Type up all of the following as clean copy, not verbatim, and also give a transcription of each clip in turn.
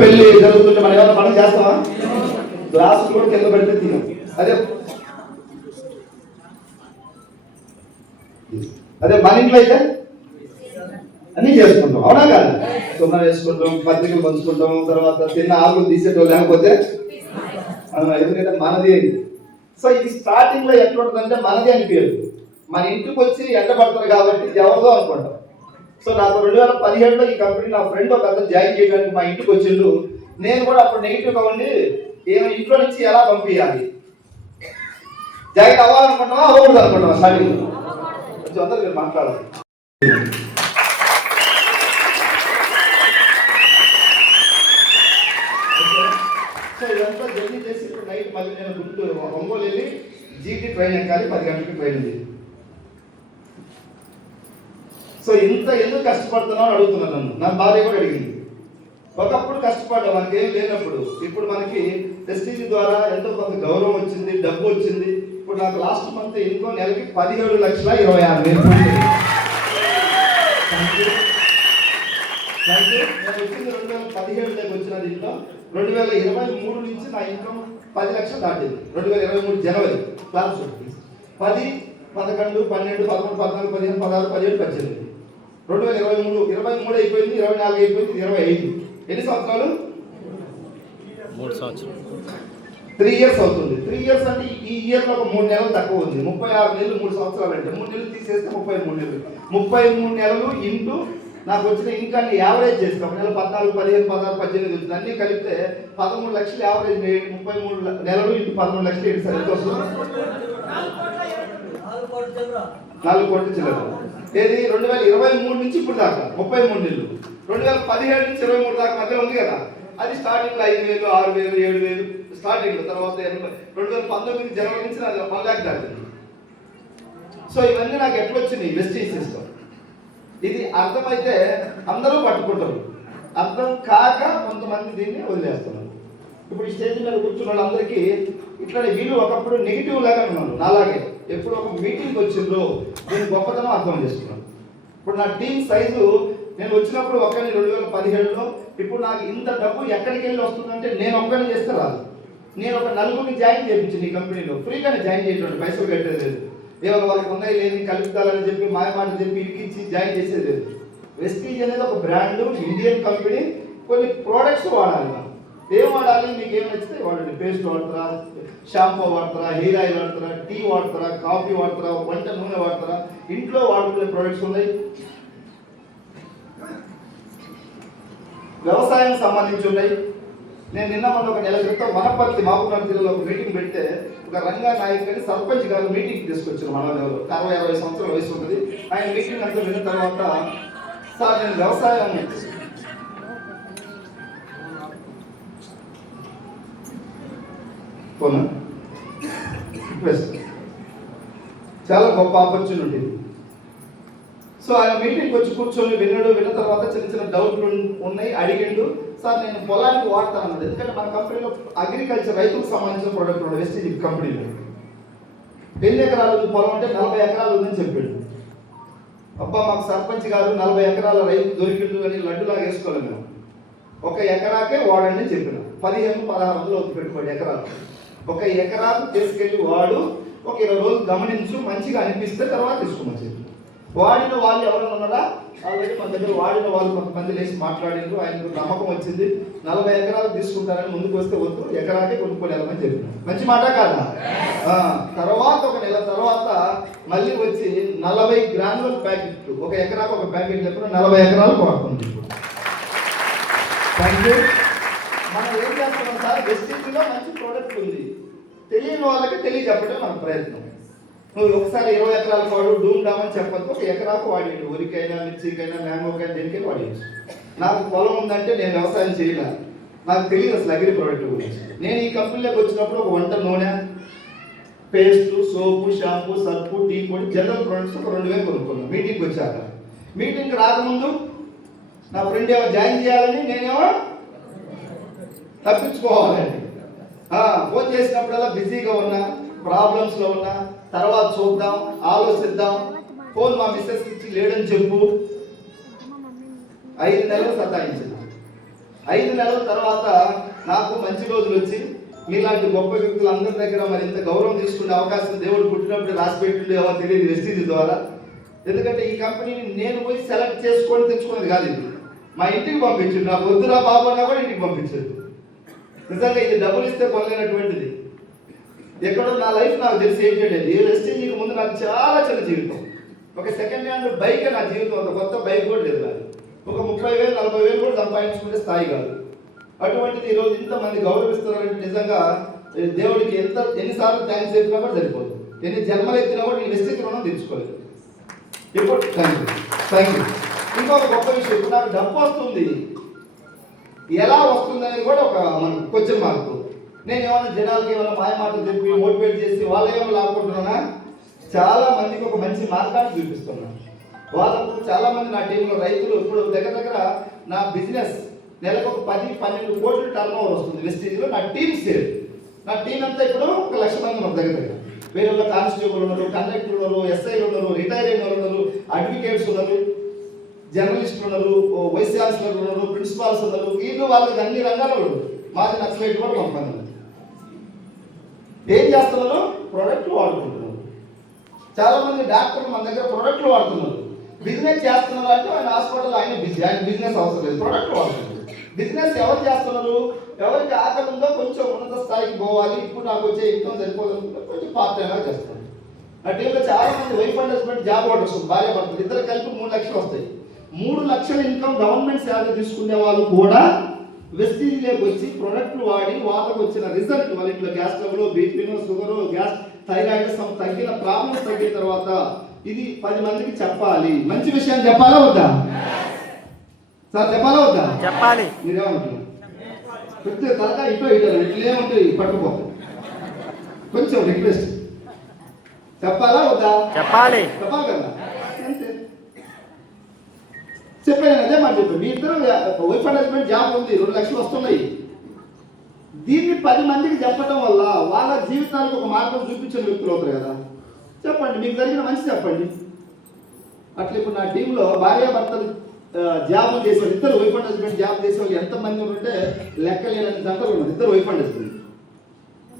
పెళ్లి జరుగుతుంటే మనం ఏమైనా పని చేస్తామా? గ్లాసు కూడా కింద పెడితే తినం. అదే అదే మన ఇంట్లో అయితే అన్నీ చేసుకుంటాం, అవునా కాదు? సున్నం వేసుకుంటాం, పత్రికలు పంచుకుంటాం, తర్వాత తిన్న ఆకులు తీసేటో లేకపోతే ఎందుకంటే మనది. సో ఇది స్టార్టింగ్ లో ఎట్లా ఉంటుందంటే మనది అనిపించదు, మన ఇంటికి వచ్చి ఎండబడతారు కాబట్టి ఎవరిదో అనుకుంటాం. సో నాకు 2017లో ఈ కంపెనీ నా ఫ్రెండ్ ఒక అతను జాయిన్ చేయడానికి మా ఇంటికి వచ్చిండు. నేను కూడా అప్పుడు నెగిటివ్గా ఉండి ఇంట్లో నుంచి ఎలా పంపించాలి, జాయిన్ అవ్వాలనుకుంటున్నావా అవ్వకూడదు అనుకుంటున్నావా? స్టార్టింగ్ కొంచెం అందరూ మీరు మాట్లాడాలి. సో ఇదంతా జర్నీ చేసి ఇప్పుడు నైట్ మళ్ళీ నేను గుంటూరు ఒంగోలు వెళ్ళి జీటీ ట్రైన్ ఎక్కాలి, 10 గంటలకి ట్రైన్ ఉంది. సో ఇంత ఎందుకు కష్టపడుతున్నావు అని అడుగుతున్నాను నన్ను. నా భార్య కూడా అడిగింది. ఒకప్పుడు కష్టపడ్డా మనకి ఏం లేనప్పుడు, ఇప్పుడు మనకి ప్రెస్టీజ్ ద్వారా ఎంతో కొంత గౌరవం వచ్చింది, డబ్బు వచ్చింది. ఇప్పుడు నాకు లాస్ట్ మంత్ ఇంకో నెలకి 17,26,000. నేను వచ్చింది 2017 వచ్చిన దీంట్లో 2023 నుంచి నా ఇన్కమ్ 10 లక్షలు దాటింది. 2023 జనవరి క్లాస్ 10, 11, 12, 13, 14, 15, 16, 17, 18. 2023 అయిపోయింది, 24 అయిపోయింది, 25. ఎన్ని సంవత్సరాలు? 3 సంవత్సరాలు. 3 ఇయర్స్ అవుతుంది. 3 ఇయర్స్ అంటే ఈ ఇయర్లో ఒక 3 నెలలు తక్కువ ఉంది. 36 నెలలు 3 సంవత్సరాలు అంటే 3 నెలలు తీసేస్తే 33 నెలలు. 33 నెలలు ఇంటూ నాకు వచ్చిన ఇన్కాన్ని యావరేజ్ చేసుకో. ఒక నెల 14, 15, 16, 18 వచ్చింది. అన్నీ కలిపితే 13 లక్షలు యావరేజ్. 33 నెలలు ఇంటూ 13 లక్షలు ఏంటి సార్? ఎంత వస్తుంది? 4 కోట్ల చిల్లర. ఏది 2023 నుంచి ఇప్పుడు దాకా 33 నెలలు. 2017 నుంచి 23 దాకా మధ్య ఉంది కదా, అది స్టార్టింగ్ లో 5,000, 6,000, 7,000 స్టార్టింగ్ లో. తర్వాత 2019 జనవరి నుంచి అది 1 లాక్ దాటింది. సో ఇవన్నీ నాకు ఎట్లా వచ్చినాయి? Vestige system. ఇది అర్థమైతే అందరూ పట్టుకుంటారు, అర్థం కాక కొంతమంది దీన్ని వదిలేస్తున్నారు. ఇప్పుడు ఈ స్టేజ్ మీద కూర్చున్న వాళ్ళందరికీ ఇట్లా వీళ్ళు ఒకప్పుడు నెగిటివ్ లాగా ఉన్నారు. నాలాగే ఎప్పుడు ఒక మీటింగ్ వచ్చిందో నేను గొప్పతనం అర్థం చేసుకున్నాను. ఇప్పుడు నా టీం సైజు నేను వచ్చినప్పుడు ఒక్కరిని 2017లో, ఇప్పుడు నాకు ఇంత డబ్బు ఎక్కడికి వెళ్ళి వస్తుందంటే నేను ఒక్కరిని చేస్తే రాదు. నేను ఒక 4గురిని జాయిన్ చేయించింది ఈ కంపెనీలో. ఫ్రీగానే జాయిన్ చేయడం, పైసలు కట్టేది లేదు. ఏమైనా వాళ్ళకి ఉన్నాయి లేని కలుపుతాలని చెప్పి మాయమాటలు చెప్పి ఇరికించి జాయిన్ చేసేది లేదు. వెస్టీజ్ అనేది ఒక బ్రాండ్, ఇండియన్ కంపెనీ. కొన్ని ప్రోడక్ట్స్ వాడాలి. ఏం వాడాలి? మీకు ఏం నచ్చితే వాడండి. పేస్ట్ వాడతారా, షాంపూ వాడతారా, హెయిర్ ఆయిల్ వాడతారా, టీ వాడతారా, కాఫీ వాడతారా, వంట నూనె వాడతారా, ఇంట్లో వాడుకునే ప్రోడక్ట్స్ ఉన్నాయి. వ్యవసాయం సంబంధించి ఉన్నాయి. నేను నిన్న మొన్న ఒక నెల క్రితం వనపర్తి మాపునాడు జిల్లాలో ఒక మీటింగ్ పెడితే ఒక రంగా నాయక్ అని సర్పంచ్ గారు మీటింగ్ తీసుకొచ్చారు. మన 60-60 సంవత్సరాల వయసు ఉంటుంది. ఆయన మీటింగ్ అంతా విన్న తర్వాత, సార్ నేను వ్యవసాయం చాలా గొప్ప ఆపర్చునిటీ. సో ఆయన మీటింగ్కి వచ్చి కూర్చొని విన్న తర్వాత చిన్న చిన్న డౌట్లు ఉన్నాయి, అడిగిండు. సార్ నేను పొలానికి వాడతాను అన్నది. ఎందుకంటే మన కంపెనీలో అగ్రికల్చర్, రైతులకు సంబంధించిన ప్రోడక్ట్ ఉన్నాయి వెస్టీజ్ కంపెనీలో. ఎన్ని ఎకరాలు ఉంది పొలం అంటే 40 ఎకరాలు ఉందని చెప్పాడు. అబ్బా మాకు సర్పంచ్ గారు 40 ఎకరాల రైతు దొరికిండు అని లడ్డులాగా వేసుకోవాలి. మేము 1 ఎకరాకే వాడండి అని చెప్పిన. 15-16 అవుతుంది పెట్టుబడి ఎకరాలు. 1 ఎకరాకు తీసుకెళ్ళి వాడు, ఒక 20 రోజులు గమనించు, మంచిగా అనిపిస్తే తర్వాత తీసుకోమని చెప్పి. వాడిన వాళ్ళు ఎవరైనా ఉన్నారా? ఆల్రెడీ మన దగ్గర వాడిన వాళ్ళు కొంతమంది లేచి మాట్లాడిండ్రు. ఆయనకు నమ్మకం వచ్చింది. 40 ఎకరాలు తీసుకుంటారని ముందుకు వస్తే వద్దు, ఎకరాకే కొనుక్కొని వెళ్ళమని చెప్పిన. మంచి మాట కాదా? తర్వాత ఒక నెల తర్వాత మళ్ళీ వచ్చి 40 గ్రాముల ప్యాకెట్లు, 1 ఎకరాకు 1 ప్యాకెట్ చెప్పిన 40 ఎకరాలు వాడుతుంది. మనం ఏం చేస్తున్నాం సార్? వెస్టీజ్లో మంచి ప్రోడక్ట్ ఉంది, తెలియని వాళ్ళకి తెలియజెప్పడం మన ప్రయత్నం. నువ్వు ఒకసారి 20 ఎకరాలు వాడు డూమ్ డామ్ అని చెప్పొద్దు. 1 ఎకరాకు వాడేడు. వరికైనా, మిర్చికైనా, మ్యాంగోకైనా, దేనికైనా వాడేయచ్చు. నాకు పొలం ఉందంటే నేను వ్యవసాయం చేయలే, నాకు తెలియదు అసలు అగ్రి ప్రోడక్ట్ గురించి. నేను ఈ కంపెనీలోకి వచ్చినప్పుడు ఒక వంట నూనె, పేస్ట్, సోపు, షాంపూ, సర్పు, టీ పొడి, జనరల్ ప్రోడక్ట్స్ ఒక 2,000 కొనుక్కున్నాను. మీటింగ్కి వచ్చాక, మీటింగ్కి రాకముందు నా ఫ్రెండ్ ఏమో జాయిన్ చేయాలని, నేనేమో తప్పించుకోవాలండి. ఫోన్ చేసినప్పుడల్లా బిజీగా ఉన్నా, ప్రాబ్లమ్స్లో ఉన్నా, తర్వాత చూద్దాం, ఆలోచిద్దాం, ఫోన్ మా మిస్సెస్ ఇచ్చి లేడని చెప్పు. 5 నెలలు సతాయించింది. 5 నెలల తర్వాత నాకు మంచి రోజులు వచ్చి మీలాంటి గొప్ప వ్యక్తులు అందరి దగ్గర మరింత గౌరవం తీసుకునే అవకాశం దేవుడు పుట్టినప్పుడు రాసి పెట్టుండేవో తెలియదు వెస్టీజ్ ద్వారా. ఎందుకంటే ఈ కంపెనీని నేను పోయి సెలెక్ట్ చేసుకొని తెచ్చుకున్నది కాదు, ఇది మా ఇంటికి పంపించింది. నాకు వద్దురా బాబు అన్నా కూడా ఇంటికి పంపించాడు. నిజంగా ఇది డబ్బులు ఇస్తే కొనలేనటువంటిది. ఎక్కడో నా లైఫ్ నాకు తెలిసి ఏంటంటే వెస్టీజ్కి ముందు నాకు చాలా చిన్న జీవితం. ఒక సెకండ్ హ్యాండ్ బైక్ నా జీవితం, ఒక కొత్త బైక్ కూడా లేదు నాకు. ఒక 30,000 40,000 కూడా సంపాదించుకునే స్థాయి కాదు. అటువంటిది ఈరోజు ఇంతమంది గౌరవిస్తున్నారంటే నిజంగా దేవుడికి ఎన్నిసార్లు థ్యాంక్స్ చెప్పినా కూడా సరిపోదు. ఎన్ని జన్మలు ఎత్తినా కూడా నేను వెస్టీజ్ రుణం తెచ్చుకోలేదు. ఇప్పుడు థ్యాంక్ యూ. ఇంకొక గొప్ప విషయం, ఇప్పుడు నాకు డబ్బు వస్తుంది, ఎలా వస్తుంది అనేది కూడా ఒక మన క్వశ్చన్ మార్క్. నేను ఏమైనా జనాలకి ఏమైనా మాయ మాటలు చెప్పి మోటివేట్ చేసి వాళ్ళు ఏమైనా లాక్కుంటున్నానా? చాలా మందికి ఒక మంచి మార్గాన్ని చూపిస్తున్నాను. వాళ్ళకు చాలా మంది నా టీంలో రైతులు ఇప్పుడు దగ్గర నా బిజినెస్ నెలకు ఒక 10-12 కోట్ల టర్న్ ఓవర్ వస్తుంది వెస్టీజ్లో. నా టీం సేల్, నా టీం అంతా ఇప్పుడు 1,00,000 మంది ఉన్నారు దగ్గర. వేరే కానిస్టేబుల్ ఉన్నారు, కండక్టర్ ఉన్నారు, ఎస్ఐలు ఉన్నారు, రిటైర్ అయిన వాళ్ళు ఉన్నారు, అడ్వకేట్స్ ఉన్నారు, జర్నలిస్టులు ఉన్నారు, వైస్ ఛాన్సలర్ ఉన్నారు, ప్రిన్సిపాల్స్ ఉన్నారు. వీళ్ళు వాళ్ళకి అన్ని రంగాల్లో ఉన్నారు. మాది నక్సలైట్ కూడా పంపండి. ఏం చేస్తున్నారు? ప్రొడక్ట్లు వాడుకుంటున్నారు. చాలా మంది డాక్టర్లు మన దగ్గర ప్రొడక్ట్లు వాడుతున్నారు. బిజినెస్ చేస్తున్నారు అంటే ఆయన హాస్పిటల్ ఆయన బిజినెస్ అవసరం లేదు, ప్రొడక్ట్లు వాడుతున్నారు. బిజినెస్ ఎవరు చేస్తున్నారు? ఎవరికి ఆకలి ఉందో కొంచెం ఉన్నత స్థాయికి పోవాలి, ఇప్పుడు నాకు వచ్చే ఇన్కమ్ సరిపోదనుకుంటే కొంచెం పార్ట్ టైంగా చేస్తారు. ఆ టీంలో చాలా మంది wife and husband job orders, భార్య భర్తలు ఇద్దరు కలిపి 3 లక్షలు వస్తాయి. 3 లక్షల ఇన్కమ్ గవర్నమెంట్ శాలరీ తీసుకునే వాళ్ళు కూడా వెస్టీజ్లోకి వచ్చి ప్రొడక్ట్లు వాడి వాళ్ళకు వచ్చిన రిజల్ట్, వాళ్ళ ఇంట్లో గ్యాస్ ట్రబుల్, బీపీను, షుగరు, గ్యాస్, థైరాయిడ్ తగ్గిన ప్రాబ్లమ్స్ తగ్గిన తర్వాత ఇది 10 మందికి చెప్పాలి. మంచి విషయం చెప్పాలా వద్దా సార్? చెప్పాలా వద్దా? చెప్పాలి. మీరేమంటారు? పెద్ద తలకా ఇటో ఇట్లేమంటే పట్టుకోవాలి. కొంచెం రిక్వెస్ట్, చెప్పాలా వద్దా? చెప్పాలి. చెప్పాలి కదా, అంతే. చెప్పాను అదే మాట చెప్పాను. మీ ఇద్దరు వైఫ్ అండ్ హస్బెండ్ జాబ్ ఉంది, 2 లక్షలు వస్తున్నాయి. దీన్ని 10 మందికి చెప్పడం వల్ల వాళ్ళ జీవితాలకు ఒక మార్గం చూపించిన వ్యక్తులు అవుతారు కదా. చెప్పండి, మీకు జరిగిన మంచి చెప్పండి. అట్లా ఇప్పుడు నా టీంలో భార్యాభర్తలు జాబ్ చేసేవాళ్ళు, ఇద్దరు వైఫ్ అండ్ హస్బెండ్ జాబ్ చేసేవాళ్ళు ఎంతమంది ఉంటే లెక్కలేని గంటలు ఉన్నారు. ఇద్దరు వైఫ్ అండ్ హస్బెండ్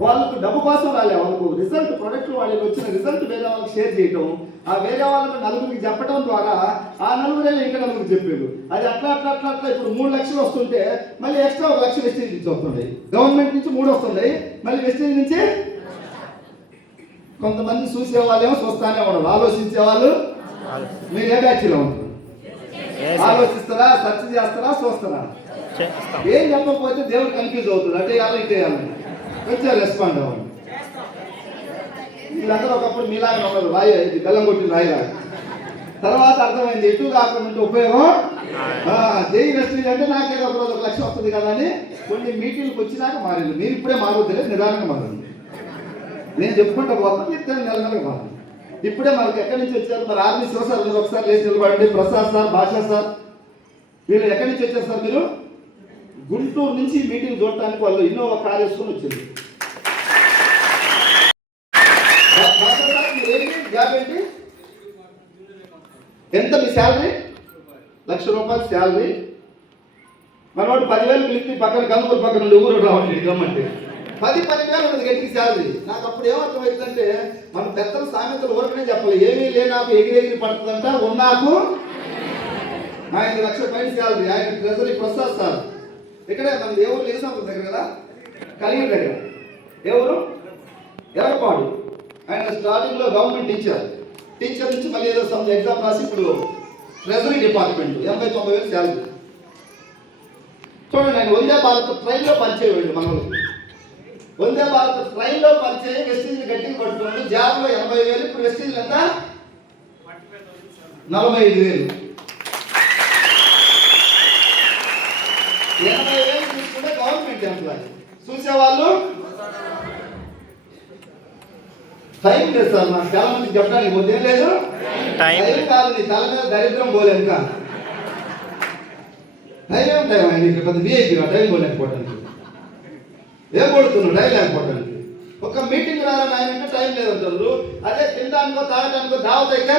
వాళ్ళకు డబ్బు కోసం రాలే, వాళ్ళకు రిజల్ట్, ప్రొడక్ట్లు వాళ్ళకి వచ్చిన రిజల్ట్ వేరే వాళ్ళకి షేర్ చేయటం, ఆ వేరే వాళ్ళకు నలుగురికి చెప్పడం ద్వారా ఆ నలుగురే ఇంకా నలుగురికి చెప్పారు. అది అట్లా ఇప్పుడు 3 లక్షలు వస్తుంటే మళ్ళీ ఎక్స్ట్రా 1 లక్ష వెస్టీజ్ నుంచి వస్తున్నాయి. గవర్నమెంట్ నుంచి 3 వస్తున్నాయి, మళ్ళీ వెస్టీజ్ నుంచి. కొంతమంది చూసే వాళ్ళేమో చూస్తానే ఉండరు, ఆలోచించే వాళ్ళు మీరు ఏ బ్యాచ్లో ఉంటారు? ఆలోచిస్తారా, సెర్చ్ చేస్తారా, చూస్తారా? ఏం చెప్పకపోతే దేవుడు కన్ఫ్యూజ్ అవుతుంది. అంటే ఇటే కొంచెం రెస్పాండ్ అవ్వండి. వీళ్ళందరూ ఒకప్పుడు మీలాగా ఉన్నారు, రాయి బెల్లం కొట్టిన రాయిలాగా. తర్వాత అర్థమైంది ఎటు కాకుండా ఉపయోగం. జేఈ వెస్టీజ్ అంటే నాకేదో ఒక రోజు 1 లక్ష వస్తుంది కదా అని కొన్ని మీటింగ్లకు వచ్చినాక మారింది. మీరు ఇప్పుడే మారవద్దులే, నిదానంగా మారండి. నేను చెప్పుకుంటా పోతాను, మీరు నెలగా మారండి. ఇప్పుడే మనకి ఎక్కడి నుంచి వచ్చారు? మరి ఆర్మీ శివసార్ మీరు ఒకసారి లేచి నిలబడండి. ప్రసాద్ సార్, భాషా సార్, వీళ్ళు ఎక్కడి నుంచి వచ్చారు సార్? మీరు గుంటూరు నుంచి మీటింగ్ చూడటానికి వాళ్ళు ఇన్నోవా కార్ వేసుకొని వచ్చింది. జాబ్ ఏంటి? ఎంత మీ శాలరీ? ₹1,00,000 శాలరీ. మనవాడు 10,000 పిలిచి పక్కన గంగూరు పక్కన నుండి ఊరు రావండి గమ్మంటే 10,000 ఉన్నది గట్టికి శాలరీ. నాకు అప్పుడు ఏమర్థమైందంటే మన పెద్దల సామెతలు ఊరకనే చెప్పాలి. ఏమీ లే నాకు ఎగిరి పడుతుందంట, ఉన్నాకు ఆయన 1 లక్ష పైన శాలరీ. ఆయన ట్రెజరీ ప్రసాద్ సార్, ఇక్కడే మన దేవుడు లేసాంపుల దగ్గర కదా, కలిగిన దగ్గర. ఎవరు ఎవరిపాడు. ఆయన స్టార్టింగ్లో గవర్నమెంట్ టీచర్ నుంచి మళ్ళీ ఏదో ఎగ్జామ్ రాసి ఇప్పుడు ట్రెజరీ డిపార్ట్మెంట్ 80-90 వేలు శాలరీ. చూడండి, ఆయన వందే భారత్ ట్రైన్లో పనిచేయండి. మనోళ్ళు వందే భారత్ ట్రైన్లో పనిచేయ వెస్టీజ్ గట్టిగా పట్టుకున్నాడు. జాబ్లో 80,000, ఇప్పుడు వెస్టీజ్ ఎంత? 45,000. 80,000 తీసుకుంటే గవర్నమెంట్ ఎంప్లాయీ. చూసేవాళ్ళు టైం లేదు సార్. నాకు చాలా మంది చెప్పడానికి ఉదయం లేదు, టైం కాదు. నీ తల మీద దరిద్రం పోలేదు. ఇంకా టైం ఏముంటాయి ఇక్కడ పెద్ద విఐపీ టైం పోలేకపోవడానికి. ఏం కొడుతున్నాడు టైం లేకపోవడానికి? ఒక మీటింగ్ రాలని ఆయన టైం లేదంటారు. అదే తినడానికో తాగడానికో దావత్ అయితే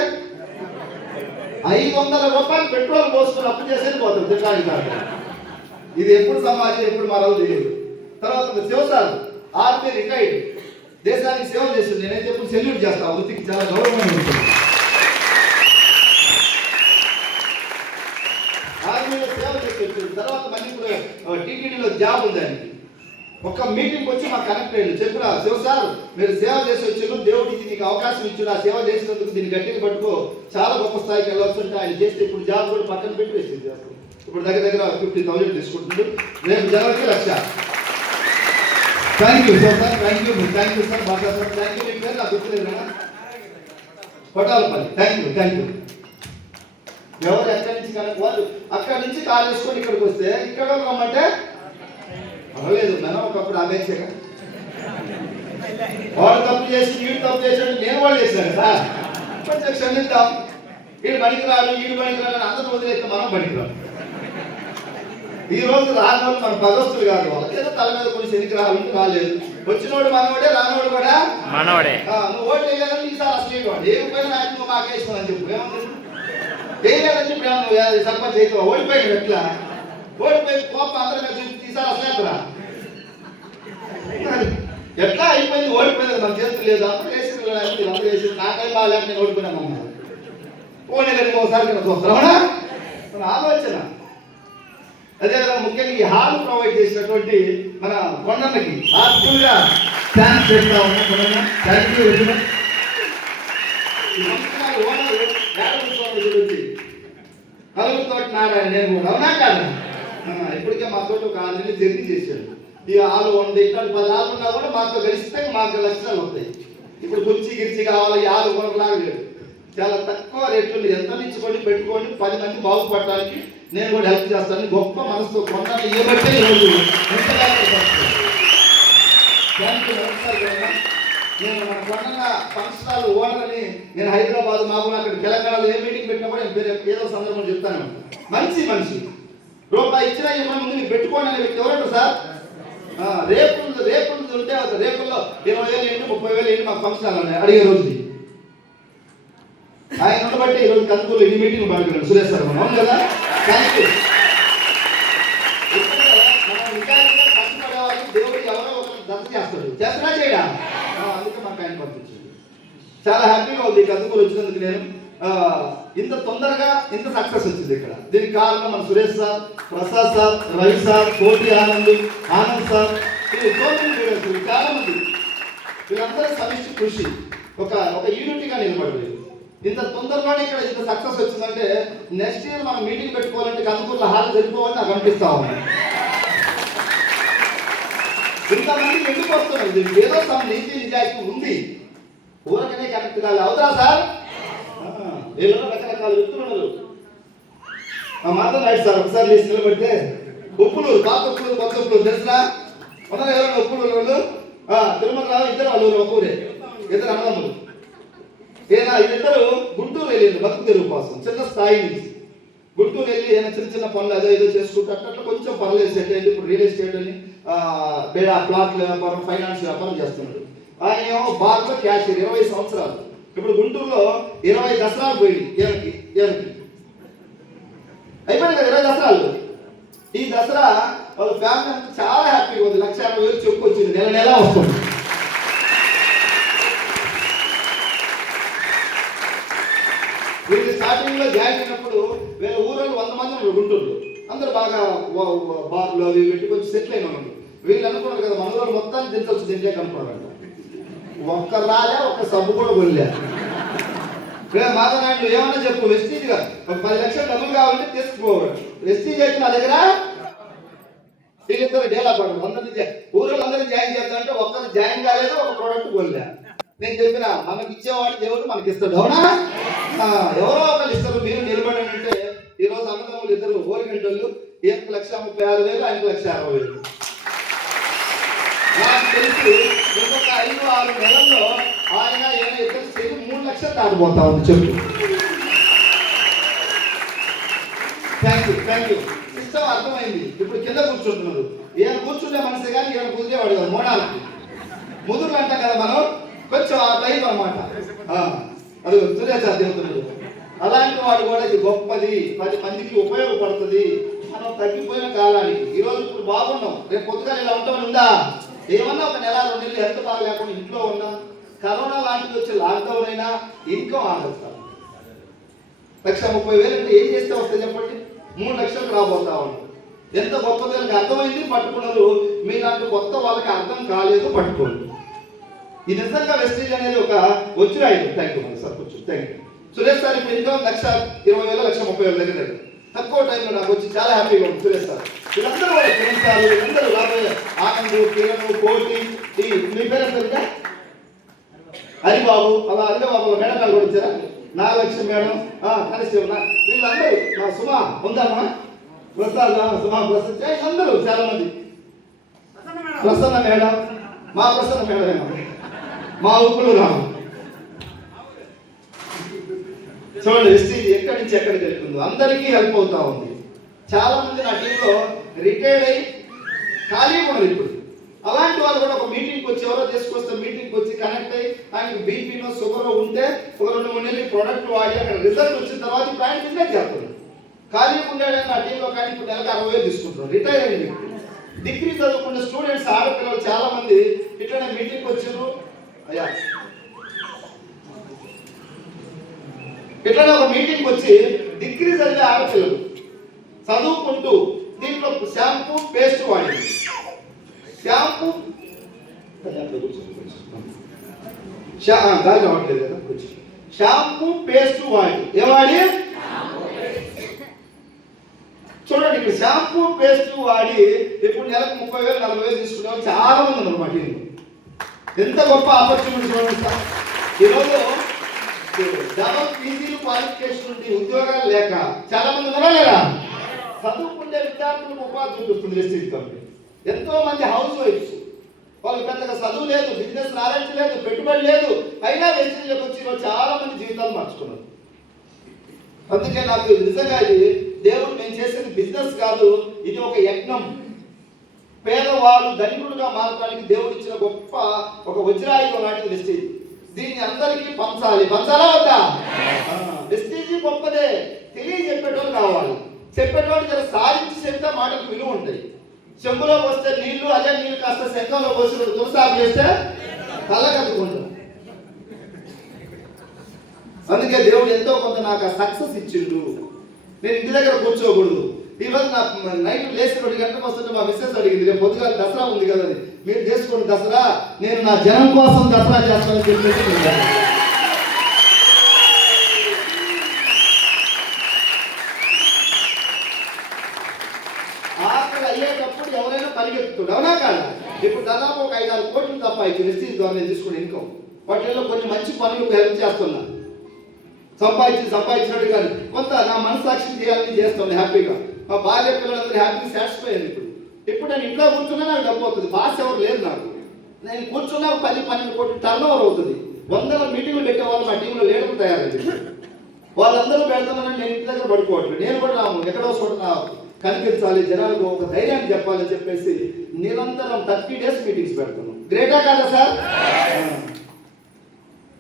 500 రూపాయలు పెట్రోల్ పోసుకొని అప్పు చేసేది పోతుంది తినడానికి. ఇది ఎప్పుడు సమాజం ఎప్పుడు మారాలో తెలియదు. తర్వాత శివసార్ ఆర్మీ రిటైర్డ్, దేశానికి సేవ చేస్తుంది. నేనైతే ఎప్పుడు సెల్యూట్ చేస్తాను, వృత్తికి చాలా గౌరవమైన ఉంటుంది. ఆర్మీలో సేవ చేసి వచ్చింది. తర్వాత మళ్ళీ ఇప్పుడు టీటీడీలో జాబ్ ఉంది ఆయనకి. ఒక మీటింగ్ వచ్చి మాకు కనెక్ట్ అయ్యాడు. చెప్పిన శివ సార్ మీరు సేవ చేసి వచ్చారు, దేవుడికి నీకు అవకాశం ఇచ్చిన సేవ చేసినందుకు దీన్ని గట్టిగా పట్టుకో, చాలా గొప్ప స్థాయికి వెళ్ళవచ్చు అంటే ఆయన చేస్తే ఇప్పుడు జాబ్ కూడా పక్కన పెట్టి వేసింది చేస్తాం. ఇప్పుడు దగ్గర 50,000 తీసుకుంటుంది. రేపు జనవరికి 1,00,000. Thank you sir, thank you sir, బాగా సార్, థ్యాంక్ యూ. మీ పేరు నాకు గుర్తులేదు కదా, కొట్టాలపల్లి. Thank you. ఎవరు ఎక్కడి నుంచి కనుక వాళ్ళు అక్కడి నుంచి కాల్ చేసుకొని ఇక్కడికి వస్తే ఇక్కడ రమ్మంటే పర్వాలేదు. మనం ఒకప్పుడు ఆపేసాక వాడు తప్పు చేసి వీడు తప్పు చేసాడు, నేను వాళ్ళు చేశాను కదా, కొంచెం క్షమిద్దాం. వీడు పనికిరాడు అని అందరూ వదిలేస్తే మనం పనికిరాడు. ఈ రోజు రాని వాళ్ళు మన భగవస్తులు కాదు, వాళ్ళకి ఏదో తల మీద కొన్ని శనికి రావాలంటే రాలేదు. వచ్చినోడు మనవాడే, రానోడు కూడా మనవాడే. నువ్వు ఓట్లు వేయలేదని ఈసారి అసలు వాడు ఏ పైన నువ్వు మాకేసుకోవాలని చెప్పు. ఏమన్నా వేయలేదని ఇప్పుడు నువ్వు సర్పంచ్ అయితే ఓడిపోయాడు. ఎట్లా ఓడిపోయి కోపం అందరి మీద చూసి ఈసారి అసలేదురా ఎట్లా అయిపోయింది, ఓడిపోయింది. మన చేతులు లేదు, అందరూ వేసి అందరూ వేసి నాకేం బాగాలేక నేను ఓడిపోయినామన్నా. ఓడిలేని ఒకసారి కదా చూస్తామన్నా మన ఆలోచన. అదేవిధంగా ముఖ్యంగా ఈ హాల్ ప్రొవైడ్ చేసినటువంటి మన కొండన్నకి హార్ట్ఫుల్గా థ్యాంక్స్ చెప్తా ఉన్నా. Kondanna thank you. కలుగుతోటి నారాయణ నేను కూడా అవునా కాదు. ఇప్పటికే మాతో ఒక 6 నెలలు జర్నీ చేశాడు. ఈ హాలు ఉంది, ఇట్లాంటి 10 హాలు ఉన్నా కూడా మాతో కలిస్తే మాకు లక్షణాలు వస్తాయి. ఇప్పుడు కుర్చీ గిర్చి కావాలి, ఈ హాలు కొనలాగా లేదు, చాలా తక్కువ రేట్లు ఎంత నించుకొని పెట్టుకొని 10 మంది బాగుపడటానికి నేను కూడా హెల్ప్ చేస్తాను. గొప్ప మనసుతో కొన్నాను ఏమంటే ఈరోజు నేను మన కొండ ఫంక్షన్ ఓనర్ అని నేను హైదరాబాద్ మామూలు అక్కడ తెలంగాణలో ఏ మీటింగ్ పెట్టినా కూడా నేను ఏదో సందర్భంలో చెప్తాను. మంచి మనిషి, రూపాయి ఇచ్చినా ఇవ్వడం ముందు మీరు పెట్టుకోండి అనే వ్యక్తి ఎవరంట సార్. రేపులు ఉంటే రేపుల్లో 20,000 ఏంటి 30,000 ఏంటి మాకు ఫంక్షన్ ఉన్నాయి అడిగే రోజు ఆయన ఉండబట్టి ఈరోజు కందుకూరు ఎన్ని మీటింగ్ పడుతున్నాడు సురేష్ సార్. మనం అవును కదా, థ్యాంక్ యూ. కష్టపడేవాళ్ళు దేవుడు ఎవరో ఒకరు దత్త చేస్తాడా చేయడా, అందుకే మాకు ఆయన పంపించింది. చాలా హ్యాపీగా ఉంది కందుకూరు వచ్చినందుకు. నేను ఇంత తొందరగా ఇంత సక్సెస్ వచ్చింది ఇక్కడ. దీనికి కారణం మన Suresh sir, Prasad sir, Ravi sir, కోటి ఆనంద్ సార్, చాలా మంది వీళ్ళందరూ సమిష్టి కృషి, ఒక యూనిటీగా నిలబడలేదు. ఇంత తొందరగానే ఇక్కడ ఇంత సక్సెస్ వచ్చిందంటే నెక్స్ట్ ఇయర్ మనం మీటింగ్ పెట్టుకోవాలంటే కందుకూరులో హాల్ జరిపోవాలని నాకు అనిపిస్తా ఉంది. ఇంతమంది ఎందుకు వస్తున్నారు, దీనికి ఏదో నీతి నిజాయితీ ఉంది, ఊరకనే కనెక్ట్ కాదు. అవుతారా సార్? వీళ్ళలో రకరకాల వ్యక్తులు ఉన్నారు. మాట్లాడాడు సార్ ఒకసారి లేచి నిలబడితే ఉప్పులూరు, పాత ఉప్పులూరు, కొత్త ఉప్పులూరు తెలుసునా? మొదలు ఎవరైనా ఉప్పులూరు వాళ్ళు తిరుమల రావు, ఇద్దరు వాళ్ళు ఒక ఊరే, ఇద్దరు అన్నదమ్ములు. వీళ్ళిద్దరు గుంటూరు వెళ్ళారు బతుకు తెరువు కోసం. చిన్న స్థాయి నుంచి గుంటూరు వెళ్ళి ఏదైనా చిన్న పనులు అదో ఏదో చేసుకుంటూ అట్లా కొంచెం పర్లేదు సెట్ అయ్యింది. ఇప్పుడు రియల్ ఎస్టేట్ అని ప్లాట్ల వ్యాపారం, ఫైనాన్స్ వ్యాపారం చేస్తున్నాడు. ఆయన ఏమో బార్లో క్యాషియర్ 20 సంవత్సరాలు. ఇప్పుడు గుంటూరులో 20 దసరాలు పోయింది. ఏమిటి అయిపోయింది కదా 20 దసరాలు. ఈ దసరా వాళ్ళ ఫ్యామిలీ అంతా చాలా హ్యాపీగా ఉంది. 1,60,000 చెప్పు వచ్చింది, నెల వస్తుంది. వీళ్ళు స్టార్టింగ్ లో జాయిన్ అయినప్పుడు వీళ్ళ ఊళ్ళో 100 మంది ఉన్నారు గుంటూరులో. అందరూ బాగా బార్లు అవి పెట్టి కొంచెం సెటిల్ అయిన వాళ్ళు. వీళ్ళు అనుకున్నారు కదా మన వాళ్ళు మొత్తాన్ని దించవచ్చు, దించే కనుక్కున్నారంట. ఒక్క రాలే, ఒక్క సబ్బు కూడా కొనలే. మాధవనాయుడు ఏమన్నా చెప్పు, వెస్టీజ్గా ఒక 10 లక్షలు డబ్బులు కావాలంటే తీసుకుపోవాలి. వెస్టీజ్ అయితే నా దగ్గర వీళ్ళిద్దరు డేలా పడదు. అందరినీ ఊళ్ళో అందరినీ జాయిన్ చేద్దామంటే ఒక్కరు జాయిన్ కాలేదు, ఒక ప్రోడక్ట్ కొనలే. నేను చెప్పిన మనకి ఇచ్చేవాడు దేవుడు మనకి ఇస్తాడు, అవునా? ఎవరో ఒకరు ఇస్తారు. మీరు నిలబడి అంటే ఈరోజు అన్నదమ్ములు ఇద్దరు ఓరిగంటలు, 1,36,000, ఆయనకు 1,60,000. నాకు తెలిసి ఇంకొక 5-6 నెలల్లో ఆయన ఇద్దరు చేసి 3 లక్షలు దాటిపోతా ఉంది. చెప్పు. Thank you. ఇష్టం అర్థమైంది. ఇప్పుడు కింద కూర్చుంటున్నారు. ఈయన కూర్చుంటే మనిషి కానీ ఈయన కూర్చేవాడు కదా, మోడాలకి ముదురు అంటాం కదా మనం, కొంచెం ఆ టైప్ అనమాట. అది సూర్యాచార్య చెబుతున్నాడు. అలాంటి వాడు కూడా ఇది గొప్పది, 10 మందికి ఉపయోగపడుతుంది, మనం తగ్గిపోయిన కాలానికి ఈరోజు ఇప్పుడు బాగున్నాం, రేపు పొద్దుగా ఇలా ఉంటామని ఉందా? ఏమన్నా ఒక నెల 2 నెలలు ఎంత బాగా లేకుండా ఇంట్లో ఉన్నా, కరోనా లాంటిది వచ్చి లాక్డౌన్ అయినా ఇన్కమ్ ఆగేస్తాం. 1,30,000 అంటే ఏం చేస్తే వస్తాయి చెప్పండి? 3 లక్షలకు రాబోతా ఉన్నాం. ఎంత గొప్పది వాళ్ళకి అర్థమైంది, పట్టుకున్నారు. మీలాంటి కొత్త వాళ్ళకి అర్థం కాలేదు, పట్టుకోండి. ఈ నిజంగా వెస్టేజ్ అనేది ఒక వచ్చిరాయి. థ్యాంక్ యూ సార్, కొంచెం థ్యాంక్ యూ. సురేష్ సార్ ఇప్పుడు ఇన్కమ్ 1,20,000 1,30,000 దగ్గర తక్కువ టైంలో నాకు వచ్చి చాలా హ్యాపీగా ఉంది. సురేష్ సార్ వీళ్ళందరూ వాళ్ళు ఫ్రెండ్స్, వీళ్ళందరూ రాబోయే ఆనంద్, కిరణ్, కోటి, మీ పేరు పేరుగా హరిబాబు, అలా హరిబాబు మేడం కూడా వచ్చారా? 4 లక్షల మేడం కలిసి వీళ్ళందరూ మా సుమా ఉందమ్మా, ప్రసాద్ సుమా ప్రసాద్, వీళ్ళందరూ చాలా మంది. ప్రసన్న మేడం, మా ప్రసన్న మేడం, మా ఉప్పులు రాము. చూడండి వెస్టీజ్ ఎక్కడి నుంచి ఎక్కడికి వెళ్తుందో అందరికీ హెల్ప్ అవుతా ఉంది. చాలా మంది నా టీంలో రిటైర్డ్ అయ్యి ఖాళీ ఉన్నారు ఇప్పుడు. అలాంటి వాళ్ళు కూడా ఒక మీటింగ్కి వచ్చి, ఎవరో తీసుకొస్తే మీటింగ్కి వచ్చి కనెక్ట్ అయ్యి ఆయనకు బీపీనో షుగరో ఉంటే ఒక 2-3 నెలలు ప్రోడక్ట్ వాడి అక్కడ రిజల్ట్ వచ్చిన తర్వాత ఇప్పుడు ఆయన బిజినెస్ చేస్తారు. ఖాళీ ఉండేది నా టీంలో, కానీ ఇప్పుడు నెలకు 60,000 తీసుకుంటున్నారు రిటైర్ అయ్యింది. డిగ్రీ చదువుకునే స్టూడెంట్స్ ఆడపిల్లలు చాలా మంది ఇట్లనే మీటింగ్కి వచ్చారు. అయ్యా ఇట్లనే ఒక మీటింగ్కి వచ్చి డిగ్రీ చదివే ఆడపిల్లలు చదువుకుంటూ దీంట్లో షాంపూ పేస్ట్ వాడింది. షాంపూ గాలి రావట్లేదు కదా, కొంచెం షాంపూ పేస్ట్ వాడి ఏవాడి చూడండి. ఇక్కడ షాంపూ పేస్ట్ వాడి ఇప్పుడు నెలకు 30,000 40,000 తీసుకునే వాళ్ళు చాలా మంది ఉన్నారు మా టీంలో. ఎంత గొప్ప ఆపర్చునిటీ చూడండి సార్. ఈరోజు డబల్ పీజీలు క్వాలిఫికేషన్ ఉండి ఉద్యోగాలు లేక చాలా మంది ఉన్నారా లేరా? చదువుకునే విద్యార్థులకు ఉపాధి చూపిస్తుంది వెస్టీజ్ కంపెనీ. ఎంతో మంది హౌస్ వైఫ్స్, వాళ్ళకి పెద్దగా చదువు లేదు, బిజినెస్ నాలెడ్జ్ లేదు, పెట్టుబడి లేదు, అయినా వెస్టీజ్లోకి వచ్చి చాలా మంది జీవితాలు మార్చుకున్నారు. అందుకే నాకు నిజంగా ఇది దేవుడు మేము చేసేది బిజినెస్ కాదు, ఇది ఒక యజ్ఞం. పేదవాడు ధనికుడుగా మారడానికి దేవుడు ఇచ్చిన గొప్ప ఒక వజ్రాయుధం లాంటిది వెస్టీజ్. దీన్ని అందరికీ పంచాలి. పంచాలా వద్దా? వెస్టీజ్ గొప్పదే, తెలియజెప్పేటోళ్ళు కావాలి. చెప్పేటోళ్ళు జర సాధించి చెప్తే మాటకు విలువ ఉంటాయి. చెంబులో పోస్తే నీళ్లు, అదే నీళ్ళు కాస్త శంఖంలో పోసి తులసాగు చేస్తే కళ్ళ కట్టుకుంటాం. అందుకే దేవుడు ఎంతో కొంత నాకు సక్సెస్ ఇచ్చిండు. నేను ఇంటి దగ్గర కూర్చోకూడదు. ఈరోజు నా నైట్ లేచి 2 గంటలకు వస్తుంటే మా మిస్సెస్ అడిగింది, రేపు పొద్దుగా దసరా ఉంది కదా, మీరు చేసుకోండి దసరా, నేను నా జనం కోసం దసరా చేస్తానని చెప్పేసి. ఆకలి అయ్యేటప్పుడు ఎవరైనా పరిగెత్తుతాడు, అవునా కాదు? ఇప్పుడు దాదాపు ఒక 5-6 కోట్లు తప్ప ఇచ్చి వెస్టీజ్ ద్వారా తీసుకుని ఇన్కమ్ వాటిల్లో కొన్ని మంచి పనులకు హెల్ప్ చేస్తున్నా. సంపాదించినట్టు కానీ కొంత నా మనసాక్షి చేయాలని చేస్తాను హ్యాపీగా. మా భార్య పిల్లలందరూ హ్యాపీ సాటిస్ఫై అయ్యారు. ఇప్పుడు నేను ఇంట్లో కూర్చున్నా నాకు డబ్బు అవుతుంది, బాస్ ఎవరు లేదు నాకు. నేను కూర్చున్నా 10-12 కోట్లు టర్న్ ఓవర్ అవుతుంది. 100 మీటింగ్లు పెట్టే వాళ్ళు మా టీంలో లీడర్లు తయారైంది. వాళ్ళందరూ పెడుతున్నారని నేను ఇంటి దగ్గర పడుకోవట్లేదు. నేను కూడా ఎక్కడో చోట కనిపించాలి, జనాలకు ఒక ధైర్యాన్ని చెప్పాలని చెప్పేసి నిరంతరం 30 డేస్ మీటింగ్స్ పెడుతున్నాం. గ్రేటా కాదా సార్?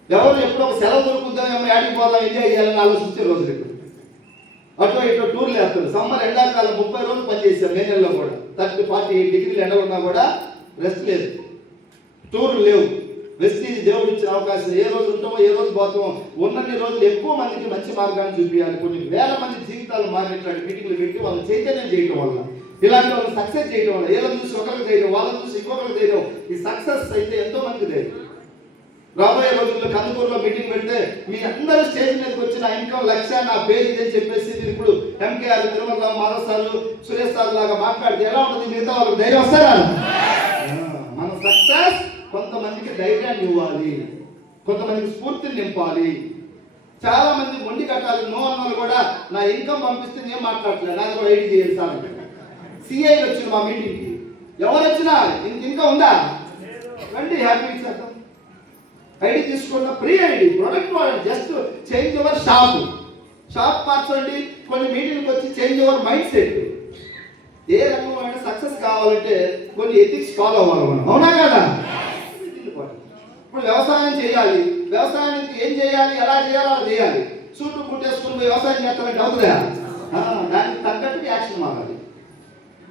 ఎవరు ఎప్పుడో ఒక సెలవు దొరుకుతుందేమో, యాడికి పోదాం, ఎంజాయ్ చేయాలని ఆలోచించే రోజులు ఇప్పుడు. అటు ఇటు టూర్లు వేస్తారు. సమ్మర్ ఎండాకాలం 30 రోజులు పనిచేసాం. మే నెలలో కూడా 30-48 డిగ్రీలు ఎండ ఉన్నా కూడా రెస్ట్ లేదు, టూర్లు లేవు. వెస్టీజ్ దేవుడు ఇచ్చిన అవకాశం. ఏ రోజు ఉంటామో ఏ రోజు పోతామో ఉన్నన్ని రోజులు ఎక్కువ మందికి మంచి మార్గాన్ని చూపించాలి. కొన్ని వేల మంది జీవితాలు మారినట్లాంటి మీటింగ్లు పెట్టి వాళ్ళని చైతన్యం చేయడం వల్ల, ఇలాంటి వాళ్ళని సక్సెస్ చేయడం వల్ల, ఏళ్ళని చూసి ఒకరికి చేయడం, వాళ్ళని చూసి ఇంకొకరికి చేయడం, ఈ సక్సెస్ అయితే ఎంతో మందికి ధైర్యం. రాబోయే రోజుల్లో కందుకూరులో మీటింగ్ పెడితే మీ అందరూ స్టేజ్ మీదకి వచ్చి నా ఇన్కమ్ 1,00,000 నా పేరు ఇదని చెప్పేసి మీరు ఇప్పుడు ఎంకేఆర్, తిరుమలరావు, మాధవ్ సార్లు, సురేష్ సార్ లాగా మాట్లాడితే ఎలా ఉంటుంది? మిగతా వాళ్ళకి ధైర్యం వస్తారా? మన సక్సెస్ కొంతమందికి ధైర్యాన్ని ఇవ్వాలి, కొంతమందికి స్ఫూర్తిని నింపాలి. చాలా మంది మొండి కట్టాలి. నో అన్నోళ్ళు కూడా నా ఇన్కమ్ పంపిస్తే నేను మాట్లాడలేదు, నాకు కూడా ఐడి చేయాలి సార్. సిఐ వచ్చింది మా మీటింగ్కి, ఎవరు వచ్చినా ఇంకా ఉందా రండి, హ్యాపీ చేద్దాం. ఐడి తీసుకున్న ఫ్రీ ఐడి, ప్రొడక్ట్ వాడండి, జస్ట్ చేంజ్ యువర్ షాప్ మార్చండి. కొన్ని మీటింగ్కి వచ్చి చేంజ్ యువర్ మైండ్ సెట్. ఏ రంగంలో అయినా సక్సెస్ కావాలంటే కొన్ని ఎథిక్స్ ఫాలో అవ్వాలి మనం, అవునా కదా? ఇప్పుడు వ్యవసాయం చేయాలి, వ్యవసాయానికి ఏం చేయాలి, ఎలా చేయాలో అలా చేయాలి. సూటు పుట్టేసుకుని వ్యవసాయం చేస్తానంటే అవుతుందా? దానికి తగ్గట్టు యాక్షన్ యాక్షన్ మారాలి.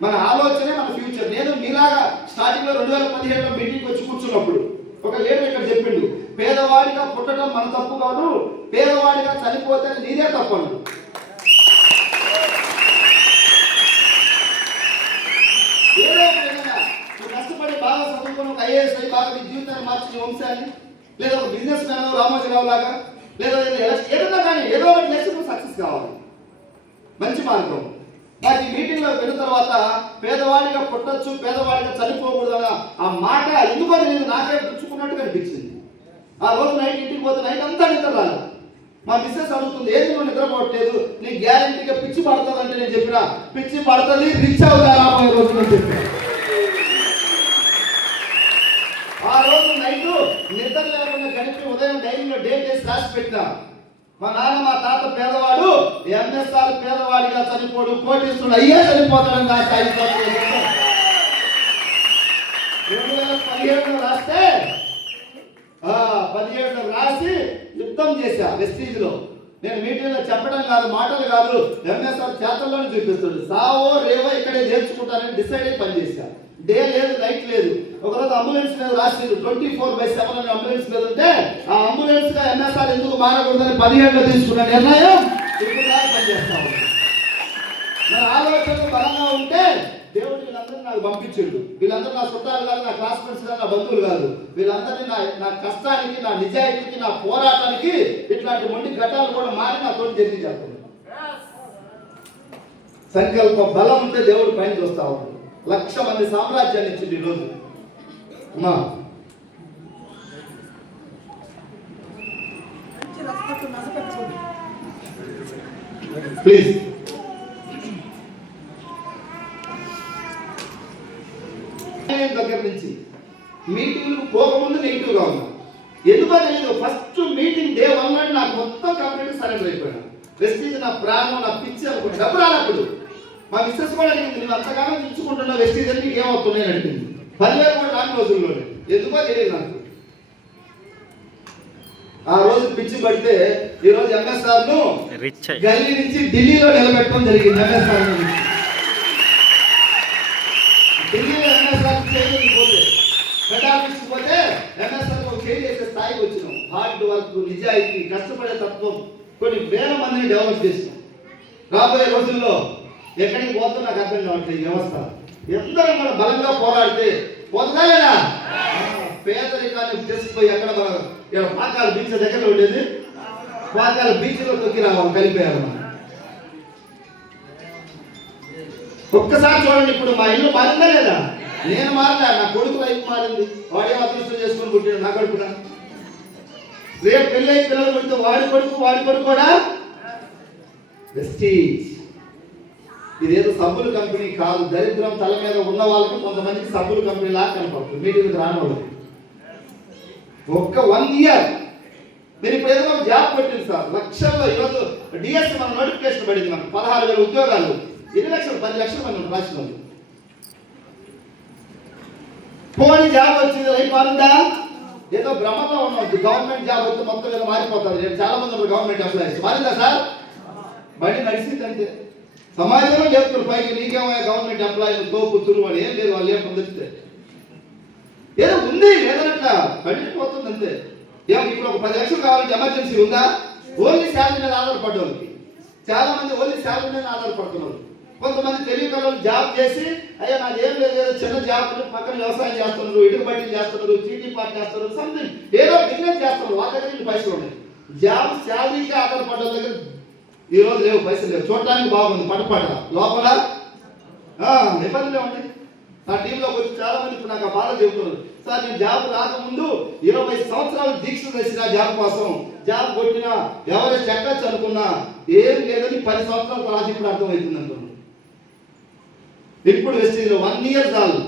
మన ఆలోచనే మన ఫ్యూచర్. నేను మీలాగా స్టార్టింగ్లో 2017లో మీటింగ్కి వచ్చి కూర్చున్నప్పుడు ఒక లీడర్ ఇక్కడ చెప్పిండు, పేదవాడిగా పుట్టడం మన తప్పు కాదు, పేదవాడిగా చనిపోతే నీదే తప్పు అన్నాడు. ఏదో ఒక విధంగా నువ్వు కష్టపడి బాగా చదువుకుని ఒక ఐఏఎస్ అయి బాగా నీ జీవితాన్ని మార్చి నీ వంశాన్ని, లేదా ఒక బిజినెస్ మ్యాన్ రామోజీరావు లాగా, లేదా ఏదైనా కానీ ఏదో ఒకటి చేసి నువ్వు సక్సెస్ కావాలి. మంచి మార్గం. నాకు ఈ మీటింగ్లో వెళ్ళిన తర్వాత పేదవాడిగా పుట్టచ్చు, పేదవాడిగా చనిపోకూడదు అన్న ఆ మాట ఎందుకో తెలియదు, నాకే గుచ్చుకున్నట్టుగా అనిపించింది. ఆ రోజు నైట్ ఇంటికి పోతే నైట్ అంతా నిద్ర రాదు. మా మిస్సెస్ అడుగుతుంది, ఏది నువ్వు నిద్రపోవట్లేదు, నీ గ్యారెంటీగా పిచ్చి పడుతుంది అంటే నేను చెప్పిన పిచ్చి పడుతుంది, రిచ్ అవుతా రాబోయే రోజు అని చెప్పిన. ఆ రోజు నైట్ నిద్ర లేకుండా గడిపి ఉదయం డైరీలో డేట్ వేసి రాసి పెట్టినా, మా నాన్న మా తాత పేదవాడు, ఎంఎస్ఆర్ పేదవాడిగా చనిపోడు, కోటీశ్వరుడు అయ్యే చనిపోతాడని రాసి 2017లో రాస్తే 17లో రాసి యుద్ధం చేశా వెస్టీజ్లో. నేను మీటింగ్లో చెప్పడం కాదు, మాటలు కాదు, ఎంఎస్ఆర్ చేతల్లోనే చూపిస్తాడు. సావో రేవో ఇక్కడే నేర్చుకుంటానని డిసైడ్ అయి పనిచేశా. డే లేదు, నైట్ లేదు. ఒకరోజు అంబులెన్స్ మీద రాసింది 24/7 అని అంబులెన్స్ మీద ఉంటే, ఆ అంబులెన్స్ గా ఎంఎస్ఆర్ ఎందుకు మారకూడదని 17లో తీసుకున్న నిర్ణయం ఇప్పుడు దాకా పనిచేస్తాము. మన ఆలోచనలు బలంగా ఉంటే దేవుడు వీళ్ళందరినీ నాకు పంపించాడు. వీళ్ళందరూ నా చుట్టాలు కాదు, నా క్లాస్మేట్స్ కాదు, నా బంధువులు కాదు. వీళ్ళందరినీ నా కష్టానికి, నా నిజాయితీకి, నా పోరాటానికి ఇట్లాంటి మొండి ఘటాలు కూడా మారి నా తోటి జరిగి చేస్తాడు. సంకల్ప బలం ఉంటే దేవుడు పైన చూస్తా ఉన్నాడు. 1,00,000 మంది సామ్రాజ్యాన్ని ఇచ్చింది ఈరోజు. అమ్మా ప్లీజ్. దగ్గర నుంచి మీటింగ్ పోకముందు నెగిటివ్గా ఉన్నా, ఎందుకో తెలియదు. ఫస్ట్ మీటింగ్ డే 1 నాడు నాకు మొత్తం కంప్లీట్ సరెండర్ అయిపోయినా. వెస్టీజ్ నా ప్రాణం, నా పిచ్చి అనుకుంటే డబ్బు రానప్పుడు మా మిస్సెస్ కూడా అడిగింది, నువ్వు అంతగానో ఇచ్చుకుంటున్నావు వెస్టీజ్ అని నీకు ఏమవుతున్నాయి అని అడిగింది. 10,000 కూడా రాని రోజుల్లోనే, ఎందుకో తెలియదు నాకు. ఆ రోజు పిచ్చి పడితే ఈ రోజు ఎంఎస్ఆర్ ను గల్లీ నుంచి ఢిల్లీలో నిలబెట్టడం జరిగింది. ఎంఎస్ఆర్ ఢిల్లీలో ఎంఎస్ఆర్ పోతే పెట్టాల్సి పోతే ఎంఎస్ఆర్ చేంజ్ చేసే స్థాయికి వచ్చినాం. హార్డ్ వర్క్, నిజాయితీ, కష్టపడే తత్వం కొన్ని వేల మందిని డెవలప్ చేసినాం. రాబోయే రోజుల్లో ఎక్కడికి పోతుందో నాకు అర్థం కావట్లేదు. ఈ వ్యవస్థ ఎందరూ మనం బలంగా పోరాడితే పోతుందా లేదా? పేదరికాన్ని తెలిసిపోయి ఎక్కడ మనం పాకాల బీచ్ దగ్గర ఉండేది, పాకాల బీచ్ లో తొక్కి రావాలి, కలిపేయాలి మనం. ఒక్కసారి చూడండి, ఇప్పుడు మా ఇల్లు మారిందా లేదా? నేను మారలే, నా కొడుకు లైఫ్ మారింది. వాడే అదృష్టం చేసుకొని పుట్టాడు నా కొడుకున. రేపు పెళ్ళి అయి పిల్లలు పుడితే వాడి కొడుకు కూడా వెస్టీజ్. ఇదేదో సబ్బుల కంపెనీ కాదు. దరిద్రం తల మీద ఉన్న వాళ్ళకి కొంతమందికి సబ్బుల కంపెనీ లాగా కనపడుతుంది. మీటింగ్ రాని వాళ్ళకి ఒక్క 1 ఇయర్ నేను ఇప్పుడు ఏదో జాబ్ పెట్టింది సార్. లక్షల్లో ఈరోజు డిఎస్ మన నోటిఫికేషన్ పడింది. మనకు 16,000 ఉద్యోగాలు, 8 లక్షలు 10 లక్షలు మంది రాష్ట్రంలో. పోనీ జాబ్ వచ్చింది, లైఫ్ మారిందా? ఏదో భ్రమంలో ఉన్నాం. గవర్నమెంట్ జాబ్ వస్తే మొత్తం ఏదో మారిపోతుంది. నేను చాలా మంది ఉన్నారు గవర్నమెంట్ ఎంప్లాయీస్. మారిందా సార్? బండి నడిచింది అంతే. సమాజంలో చెప్తున్నారు పైకి, నీకేమో గవర్నమెంట్ ఎంప్లాయీలు తోపు తురువు అని ఏం లేదు. వాళ్ళు ఏం పొందితే ఏదో ఉంది, లేదనట్లా పడిపోతుంది అంతే. ఏమో ఇప్పుడు ఒక 10 లక్షలు కావాలంటే ఎమర్జెన్సీ ఉందా? ఓన్లీ శాలరీ మీద ఆధారపడ్డ వాళ్ళకి చాలా మంది ఓన్లీ శాలరీ మీద ఆధారపడుతున్నారు. కొంతమంది తెలియకలు జాబ్ చేసి అయ్యా నాది ఏం లేదు, ఏదో చిన్న జాబ్ పక్కన వ్యవసాయం చేస్తున్నారు, ఇటుక బట్టి చేస్తున్నారు, చీటీ పార్టీ చేస్తున్నారు, సంథింగ్ ఏదో బిజినెస్ చేస్తున్నారు. వాళ్ళ దగ్గర పైసలు ఉన్నాయి. జాబ్ శాలరీకి ఆధారపడ్డ దగ్గర ఈ రోజు లేవు, పైసలు లేవు. చూడటానికి బాగుంది పటపట, లోపల ఇబ్బందులే ఉంది. నా టీంలోకి వచ్చి చాలా మంది ఇప్పుడు నాకు ఆ బాధ చెబుతున్నారు. సార్ నేను జాబ్ రాకముందు 20 సంవత్సరాలు దీక్ష చేసిన జాబ్ కోసం, జాబ్ కొట్టినా ఎవరైనా చెక్కచ్చు అనుకున్నా ఏం లేదని 10 సంవత్సరాల తర్వాత ఇప్పుడు అర్థమవుతుంది అంటున్నాను. ఇప్పుడు వెస్టీజ్లో 1 ఇయర్ చాలు.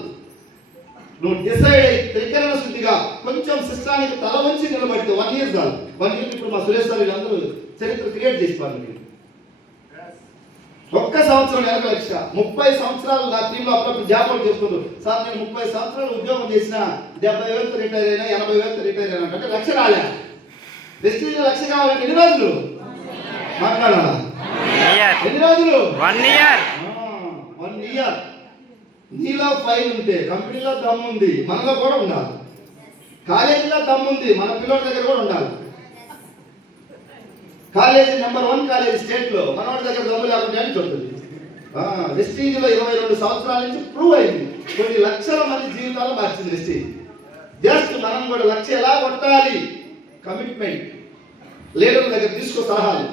నువ్వు డిసైడ్ అయ్యి త్రికరణ శుద్ధిగా కొంచెం సిస్టానికి తల వంచి నిలబడితే 1 ఇయర్ చాలు. 1 ఇయర్ ఇప్పుడు మా సురేష్ సార్ వీళ్ళందరూ చరిత్ర క్రియేట్ చేసిపోవాలి. ఒక్క సంవత్సరం 1 లక్ష 30 సంవత్సరాలు నా టీంలో అప్పుడప్పుడు జాబ్ చెప్తున్నారు. సార్ నేను 30 సంవత్సరాలు ఉద్యోగం చేసిన 70,000 రిటైర్ అయినా, 80,000 రిటైర్ అయినా అంటే 1 లక్ష రాలే. వెస్టీజ్ 1 లక్ష కావాలంటే ఎన్ని రోజులు మాట్లాడాలా? ఎన్ని రోజులు? 1 ఇయర్. 1 ఇయర్. నీలో ఫైల్ ఉంటే కంపెనీలో దమ్ము ఉంది, మనలో కూడా ఉండాలి. కాలేజీలో దమ్ము ఉంది, మన పిల్లల దగ్గర కూడా ఉండాలి. కాలేజీ నెంబర్ 1 కాలేజీ స్టేట్లో మనవాడి దగ్గర దమ్ము లేకుండా అని చెప్తుంది. వెస్టీజ్లో 22 సంవత్సరాల నుంచి ప్రూవ్ అయింది. కొన్ని లక్షల మంది జీవితాలు మార్చింది వెస్టీజ్. జస్ట్ మనం కూడా లక్ష ఎలా కొట్టాలి, కమిట్మెంట్, లీడర్ల దగ్గర తీసుకో సలహాలు.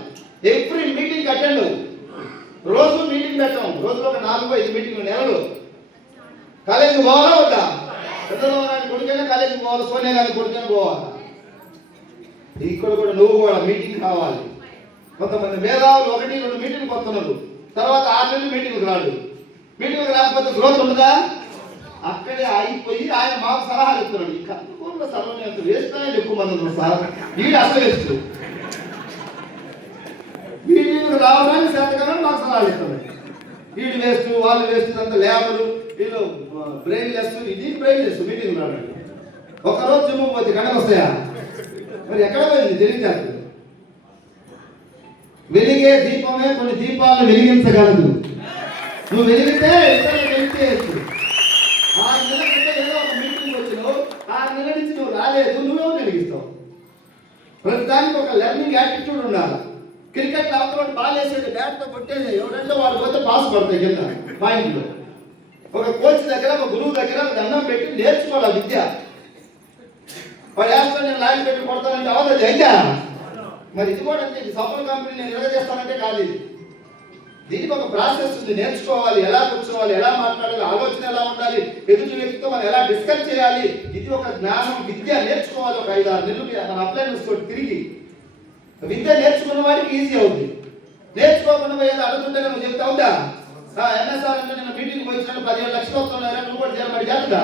ఎవ్రీ మీటింగ్ అటెండ్ అవ్వు. రోజు మీటింగ్ పెట్టాం, రోజులో ఒక 4-5 మీటింగ్లు నెలలో. కాలేజీకి పోవాలా వద్దా? చంద్రబాబు నాయుడు కొడుకైనా కాలేజీకి పోవాలి, సోనియా గాంధీ కొడుకైనా పోవాలి. ఇక్కడ కూడా నువ్వు కూడా మీటింగ్ కావాలి. కొంతమంది మేధావులు 1-2 మీటింగ్కి వస్తున్నారు, తర్వాత 6 నెలలు మీటింగ్కి రాడు. మీటింగ్కి రాకపోతే గ్రోత్ ఉండదా? అక్కడే ఆగిపోయి ఆయన మాకు సలహాలు ఇస్తున్నాడు. ఈ కందుకూరులో సర్వనేత వేస్తానే ఎక్కువ మంది ఉన్నారు సార్. వీడు అసలు వేస్తూ మీటింగ్కి రావడానికి శాతకాలం మాకు సలహాలు ఇస్తున్నాడు. వీడు వేస్తూ, వాళ్ళు వేస్తూ, అంత లేబరు, వీళ్ళు బ్రెయిన్ లెస్, ఇది బ్రెయిన్ లెస్. మీటింగ్ రాడు. ఒకరోజు జిమ్ము పోతే కనుక వస్తాయా? మరి ఎక్కడ పోయింది తెలియజేస్తుంది. వెలిగే దీపమే కొన్ని దీపాలను వెలిగించగలదు. నువ్వు వెలిగితే ఇతరులు వెలిగించవచ్చు. 6 నెలల క్రితం ఏదో ఒక మీటింగ్ వచ్చినావు, 6 నెలల నుంచి నువ్వు రాలేదు, నువ్వేమో వెలిగిస్తావు. ప్రతిదానికి ఒక లెర్నింగ్ యాటిట్యూడ్ ఉండాలి. క్రికెట్ అవతల బాల్ వేసేది, బ్యాట్తో కొట్టేది, ఎవరంటే వాళ్ళు పోతే పాస్ పడతాయి కింద పాయింట్లో. ఒక కోచ్ దగ్గర, ఒక గురువు దగ్గర దండం పెట్టి నేర్చుకోవాలి విద్య. వాడు వేస్తాను, నేను లాగి పెట్టి కొడతానంటే అవదు అయితే. మరి ఇది కూడా అంతే. సఫల్ కంపెనీ నేను ఎలా చేస్తానంటే కాదు. దీనికి ఒక ప్రాసెస్ ఉంది, నేర్చుకోవాలి. ఎలా కూర్చోవాలి, ఎలా మాట్లాడాలి, ఆలోచన ఎలా ఉండాలి, ఎదుటి వ్యక్తితో మనం ఎలా డిస్కస్ చేయాలి. ఇది ఒక జ్ఞానం, విద్య నేర్చుకోవాలి. ఒక 5-6 నెలలు మన అప్లై చేసుకోండి. తిరిగి విద్య నేర్చుకున్న వాడికి ఈజీ అవుతుంది. నేర్చుకోకుండా ఏదో అడుగుతుంటే నువ్వు చెప్తా ఉందా? ఎంఎస్ఆర్ అంటే నేను మీటింగ్కి వచ్చినట్టు 17 లక్షలు వస్తున్నారా, నువ్వు కూడా చేరబడి చేస్తుందా?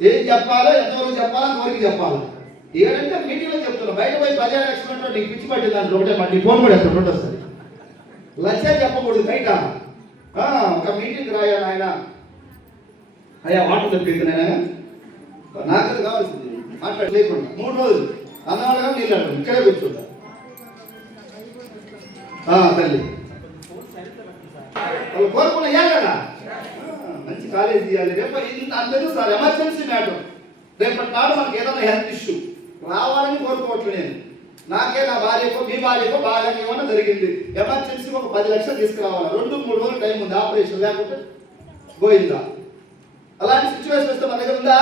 ఏం చెప్పాలో, ఎంతవరకు చెప్పాలో అంతవరకు చెప్పాలి. ఏదంటే మీటింగ్లో చెప్తున్నా, బయట పోయి 17 లక్షలు అంటే నీకు పిచ్చి పట్టింది అంటే ఒకటే నీ ఫోన్ కూడా ఎక్కడ రెండు వస్తుంది. లక్ష చెప్పకూడదు బయట. ఒక మీటింగ్ రాయాలి ఆయన, అయ్యా వాటర్ తప్పింది నాయన, నాకు అది కావాల్సింది మాట్లాడలేకుండా 3 రోజులు అన్నవాళ్ళగా నీళ్ళు అడగండి, ఇక్కడే కూర్చుంటా. తల్లి వాళ్ళు కోరుకున్న కదా మంచి కాలేజీ ఇవ్వాలి. రేపు ఇంత అందరూ సార్ ఎమర్జెన్సీ మ్యాటర్. రేపటి నాడు మనకి ఏదైనా హెల్త్ ఇష్యూ రావాలని కోరుకోవట్లేదు నేను. నాకే, నా భార్యకో, మీ భార్యకో బాగా ఏమన్నా జరిగింది, ఎమర్జెన్సీకి ఒక 10 లక్షలు తీసుకురావాలి. 2-3 రోజులు టైం ఉంది, ఆపరేషన్ లేకపోతే పోయిందా. అలాంటి సిచ్యువేషన్ వస్తే మన దగ్గర ఉందా?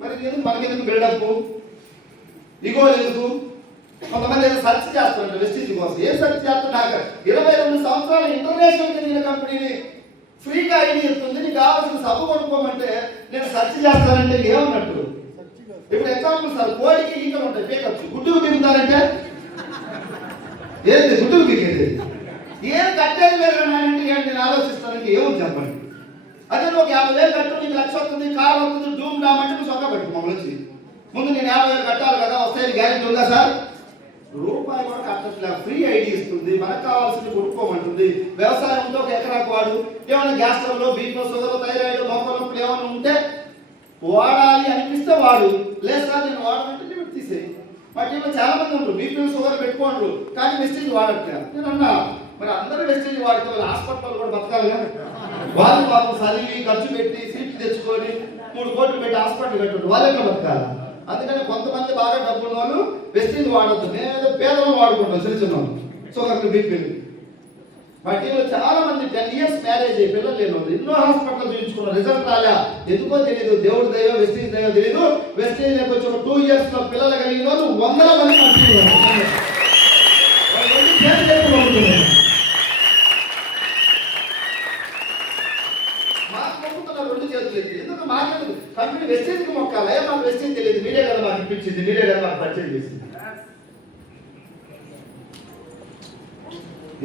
మరి ఎందుకు మనకెందుకు బిల్డప్, ఇగో ఎందుకు? కొంతమంది ఏదో సెర్చ్ చేస్తారంట వెస్టీజ్ కోసం. ఏం సెర్చ్ చేస్తున్నారు? 22 సంవత్సరాలు ఇంటర్నేషనల్ చెందిన కంపెనీని ఫ్రీగా ఐడి ఇస్తుంది, నీకు కావాల్సిన సబ్బు కొనుక్కోమంటే నేను సెర్చ్ చేస్తానంటే ఏమన్నట్టు? ఇప్పుడు ఎగ్జాంపుల్ సార్, కోడికి ఈకలు ఉంటాయి, పీకచ్చు. గుడ్డుకు పీకుతారంటే ఏంటి గుడ్డుకు పీకేది? ఏం కట్టేది లేదు అంటే నేను ఆలోచిస్తానంటే ఏమని చెప్పండి. అదే నువ్వు 50,000 కట్టు, నీకు 1,00,000 వస్తుంది, కారు వస్తుంది, డూమ్ డామంటే నువ్వు సొక్క పెట్టు మమ్మల్ని వచ్చి. ముందు నేను 50,000 కట్టాలి కదా, వస్తాయని గ్యారెంటీ ఉందా సార్? రూపాయి కూడా కట్టట్లేదు. ఫ్రీ ఐడి ఇస్తుంది, మనకు కావాల్సింది కొనుక్కోమంటుంది. వ్యవసాయంతో ఒక ఎకరాకు వాడు ఏమైనా gas trouble, BP, sugar, thyroid, మోకాళ్ళ నొప్పులు ఏమైనా ఉంటే వాడాలి అనిపిస్తే వాడు, లేదు సార్ నేను వాడమంటే నేను తీసేయి. మా టీంలో చాలా మంది ఉంటారు బీపీ, షుగర్ పెట్టుకోండ్రు, కానీ వెస్టీజ్ వాడట్లేదు. నేను అన్నా మరి అందరూ వెస్టీజ్ వాడితే వాళ్ళు హాస్పిటల్ కూడా బతకాలిగా. వాళ్ళు పాపం చదివి ఖర్చు పెట్టి సీట్లు తెచ్చుకొని 3 కోట్లు పెట్టి హాస్పిటల్ కట్టారు, వాళ్ళు ఎట్లా బతకాలి? అందుకని కొంతమంది బాగా డబ్బున్న వాళ్ళు వెస్టీజ్ వాడద్దు. మేమేదో పేదలను వాడుకుంటాం, చిన్న షుగర్లు, బీపీలు. మా టీంలో చాలా మంది 10 ఇయర్స్ మ్యారేజ్ అయ్యి పిల్లలు లేని వాళ్ళు ఎన్నో హాస్పిటల్ చూపించుకున్నారు, రిజల్ట్ రాలే. ఎందుకో తెలియదు, దేవుడి దయో వెస్టీజ్ దయో తెలియదు. వెస్టీజ్ వచ్చి ఒక 2 ఇయర్స్ లో పిల్లలు కలిగిన వాళ్ళు 100 మంది మాకు మొక్కుతున్నారు 2 చేతులు ఎత్తి. ఎందుకు మాకు కంపెనీ వెస్టీజ్కి మొక్కాలి? మాకు వెస్టీజ్ తెలియదు, మీరే కదా మాకు ఇప్పించింది, మీరే కదా మాకు పరిచయం చేసింది.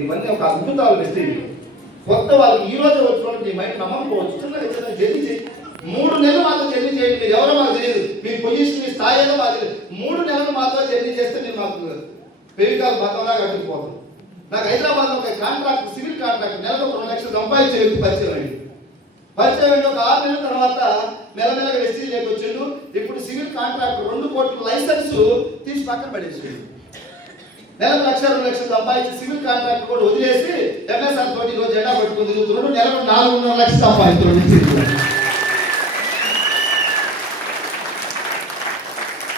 ఇవన్నీ ఒక అద్భుతాలు వెస్టీజ్. కొత్త వాళ్ళకి ఈ రోజు వచ్చినప్పుడు మీ మైండ్ నమ్మకపోవచ్చు. చిన్నగా జర్నీ చేయి, 3 నెలలు మాతో జర్నీ చేయండి. మీరు ఎవరో మాకు తెలియదు, మీ పొజిషన్, మీ స్థాయి ఏదో మాకు తెలియదు. 3 నెలలు మాతో జర్నీ చేస్తే మీరు మాకు పేరుకాలు బతంలా కట్టుకుపోతాం. నాకు హైదరాబాద్లో ఒక కాంట్రాక్ట్, సివిల్ కాంట్రాక్ట్, నెలకు 2 లక్షలు సంపాదించే వ్యక్తి పరిచయం అయ్యింది. పరిచయం అయిన ఒక 6 నెలల తర్వాత మెల్లమెల్లగా వెస్టీజ్ లేక వచ్చిండు. ఇప్పుడు సివిల్ కాంట్రాక్ట్ 2 కోట్ల లైసెన్స్ తీసి పక్కన పడేసి నెలకు 1-2 లక్షలు సంపాదించి సివిల్ కాంట్రాక్ట్ కూడా వదిలేసి ఎంఎస్ఆర్ తోటి రోజు జెండా పట్టుకుని పట్టుకుని తిరుగుతున్నాడు, నెలకు 4.5 లక్షలు సంపాదిస్తున్నాడు.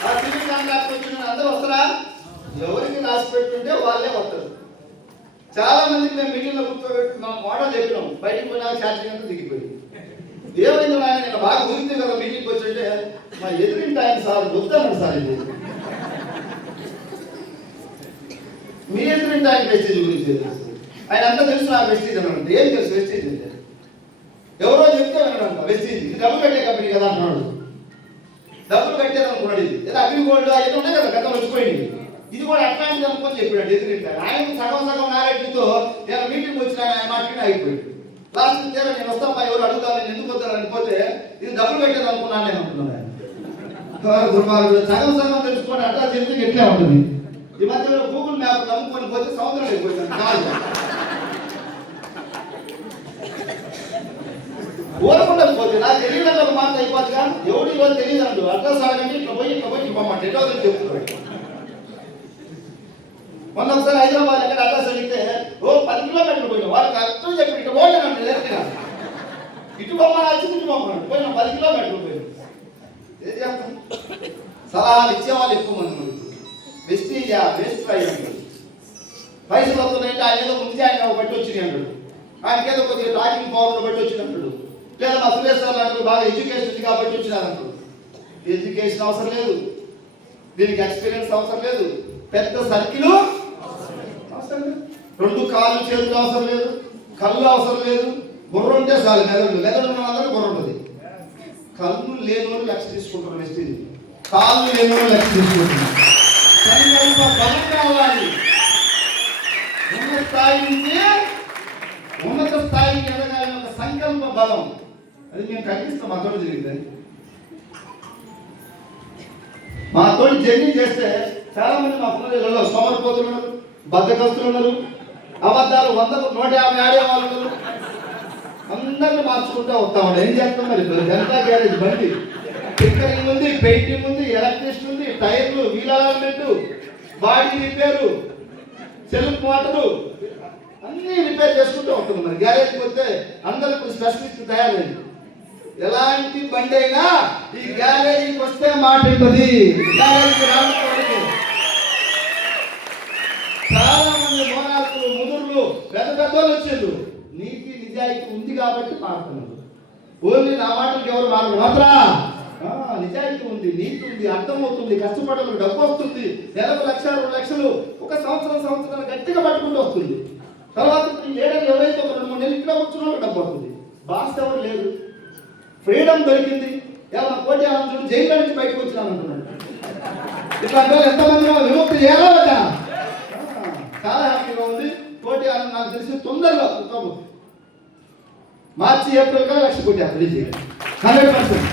ఆ సివిల్ కాంట్రాక్ట్ వచ్చిన అందరూ వస్తారా? ఎవరికి రాసి పెట్టుంటే వాళ్ళే వస్తారు. చాలా మందికి మేము మీటింగ్లో కూర్చోబెట్టుకున్నాం, మోడల్ చెప్పినాం, బయటకు పోయినా ఛార్జింగ్ అంతా దిగిపోయింది. ఏమైంది నాయన, నేను బాగా ఊరితే కదా మీటింగ్కి వచ్చి, మా ఎదురింటి ఆయన సార్ వద్దన్నాడు సార్, ఇది మీ ఎదురింటి ఆయన వెస్టేజ్ గురించి ఆయన అంతా తెలుసు. నాకు వెస్టేజ్ అన్నాడు. ఏం తెలుసు వెస్టేజ్ అంటే? ఎవరో చెప్తే వినడంట వెస్టేజ్, ఇది డబ్బులు కట్టే కంపెనీ కదా అంటున్నాడు. డబ్బులు కట్టేది అనుకున్నాడు. ఇది ఏదో అగ్రిగోల్డ్ అవన్నీ ఉన్నాయి కదా, గతం వచ్చిపోయింది. ఇది కూడా అట్లాంటిది అనుకొని చెప్పాడు ఎదురింటి ఆయన. సగం సగం నాలెడ్జ్తో నేను మీటింగ్ వచ్చిన ఆయన మాట్లాడి అయిపోయాడు. లాస్ట్ తీరా నేను వస్తాను, ఎవరు అడుగుతాను, నేను ఎందుకు వద్దాను అనిపోతే ఇది డబ్బులు కట్టేది అనుకున్నాను నేను అనుకున్నాను. సగం సగం తెలుసుకొని అట్లా చెప్తే ఎట్లా ఉంటుంది. ఈ మధ్యలో గూగుల్ మ్యాప్ నమ్ముకొని పోతే సముద్రం అయిపోయింది కాదు. ఊరకుండా పోతే నాకు తెలియదు ఒక మాట అయిపోతుందిగా, ఎవడు ఈరోజు తెలియదు అంటూ అట్లా సాగండి, ఇట్లా పోయి ఇవ్వమంటే ఎటో చెప్తున్నాడు. మొన్న ఒకసారి హైదరాబాద్ ఎక్కడ అడ్రస్ అడిగితే 10 కిలోమీటర్లు పోయినా వాళ్ళకి అర్థం చెప్పి ఇటు పోయానండి, లేదు ఇటు బొమ్మనాల్సి ఇటు బొమ్మన్నాడు పోయినా 10 కిలోమీటర్లు పోయినా. ఏది చేస్తాం? సలహాలు ఇచ్చేవాళ్ళు ఎక్కువ మంది. వెస్టీజా వేస్ట్ ఫ్రై అంటాడు. పైసలు వస్తున్నాయంటే ఆయన ఏదో ముందు ఆయన బట్టి వచ్చినాయి అంటాడు, ఆయనకేదో కొద్దిగా టాకింగ్ పవర్ బట్టి వచ్చినట్టు, లేదా మా సురేశ్వర్ అంటారు బాగా ఎడ్యుకేషన్ ఉంది కాబట్టి వచ్చినారంటారు. ఎడ్యుకేషన్ అవసరం లేదు, దీనికి ఎక్స్పీరియన్స్ అవసరం లేదు, పెద్ద సర్కిల్ అవసరం లేదు, 2 కాళ్ళు చేతులు అవసరం లేదు, కళ్ళు అవసరం లేదు, బుర్ర ఉంటే చాలు. మెదడు ఉన్న అందరూ బుర్ర ఉంటుంది. కళ్ళు లేని వాళ్ళు లక్ష తీసుకుంటారు వెస్టీజ్, కాళ్ళు లేని వాళ్ళు లక్ష తీసుకుంటున్నారు. బలం కావాలి. ఉన్నత స్థాయికి ఎదగాలని ఒక సంకల్ప బలం, అది మేము కల్పిస్తాం. మా తోటి జరిగింది, మా తోటి జర్నీ చేస్తే చాలా మంది మా పిల్లలలో సోమరిపోతులు ఉన్నారు, బద్దకస్తులు ఉన్నారు, అబద్ధాలు 100కు 150 ఆడే వాళ్ళు ఉన్నారు. అందరిని మార్చుకుంటూ వస్తామండి. ఏం చేస్తాం మరి? జనతా గ్యారేజ్ బండి టిక్కరింగ్ ఉంది, పెయింటింగ్ ఉంది, ఎలక్ట్రిసిటీ ఉంది, టైర్లు, wheel alignment, body repair, self motor అన్నీ రిపేర్ చేసుకుంటూ వస్తుంది. మరి గ్యారేజ్కి వస్తే అందరికి స్పెషలిస్ట్ తయారైంది. ఎలాంటి బండి అయినా ఈ గ్యారేజీకి వస్తే మాట ఉంటుంది. గ్యారేజీకి రావడానికి చాలా మంది మోనార్కులు, ముదుర్లు, పెద్ద పెద్దోళ్ళు వచ్చారు. నీతి నిజాయితీ ఉంది కాబట్టి మారుతున్నారు. ఓన్లీ నా మాటలకు ఎవరు మారరు. మాత్రా నిజాయితీ ఉంది, నీతి ఉంది, అర్థమవుతుంది, కష్టపడలు, డబ్బు వస్తుంది. నెలకు 1 లక్ష 2 లక్షలు ఒక సంవత్సరం గట్టిగా పట్టుకుంటూ వస్తుంది. తర్వాత లేడర్ ఎవరైతే ఒక 2-3 నెలలు ఇంట్లో కూర్చున్నారో డబ్బు వస్తుంది. బాస్ ఎవరు లేదు, ఫ్రీడమ్ దొరికింది. ఏమన్నా కోటి ఆనందుడు జైల్లో నుంచి బయటకు వచ్చినానంటున్నాడు. ఇట్లాంటి వాళ్ళు ఎంతమంది విముక్తి చేయాలా వద్దా? చాలా హ్యాపీగా ఉంది. కోటి ఆనంద్ నాకు తెలిసి తొందరలో మార్చి ఏప్రిల్ కల్లా 1 లక్ష కోటి రిలీజ్ చేయాలి. 100%.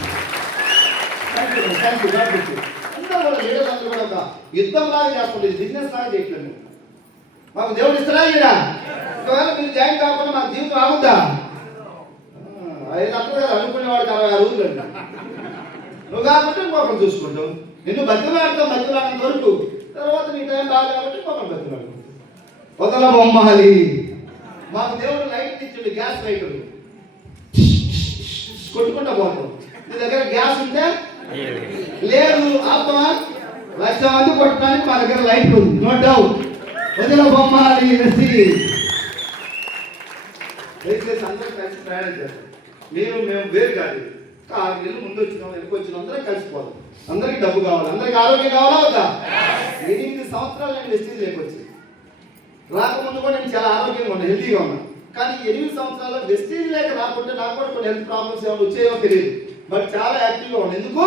అందరూ కూడా లీడర్లు అందరూ కూడా ఒక యుద్ధం లాగా చేస్తుంది, బిజినెస్ లాగా చేయట్లేదు. మాకు దేవుడు ఇస్తారా ఇలా? ఒకవేళ మీరు జాయిన్ కాకుండా మాకు జీవితం ఆగుద్దా? 5 లక్షలు అనుకునేవాడికి 66 రోజులు అంట. నువ్వు కాబట్టి ఇంకొకరు చూసుకుంటావు. నిన్ను బతిలాడినంత వరకు, తర్వాత నీ టైం బాగా కాబట్టి ఇంకొకరు బతిలాడు. వదల బొమ్మాలి. మాకు దేవుడు లైట్ ఇచ్చిండు, గ్యాస్ లైట్ కొట్టుకుంటా పోతాం. నీ దగ్గర గ్యాస్ ఉంటే లేదు ఆత్మ 1 లక్ష మంది కొట్టడానికి మా దగ్గర లైట్ ఉంది, నో డౌట్. వదిల బొమ్మాలి. అందరూ కలిసి ప్రయాణం చేస్తాం. మేము వేరు కాదు. 6 నెలలు ముందు వచ్చినాం, వెనక్కి వచ్చినాం, అందరం కలిసిపోతాం. అందరికి డబ్బు కావాలి, అందరికి ఆరోగ్యం కావాలా వద్దా? 8 సంవత్సరాలు నేను వెస్టీజ్ లేకొచ్చి రాకముందు కూడా నేను చాలా ఆరోగ్యంగా ఉన్నా, హెల్తీగా ఉన్నా. కానీ 8 సంవత్సరాల్లో వెస్టీజ్ లేక రాకుంటే నాకు కూడా కొన్ని హెల్త్ ప్రాబ్లమ్స్ ఏమైనా వచ్చాయో తెలియదు. బట్ చాలా యాక్టివ్గా ఉన్నా. ఎందుకు?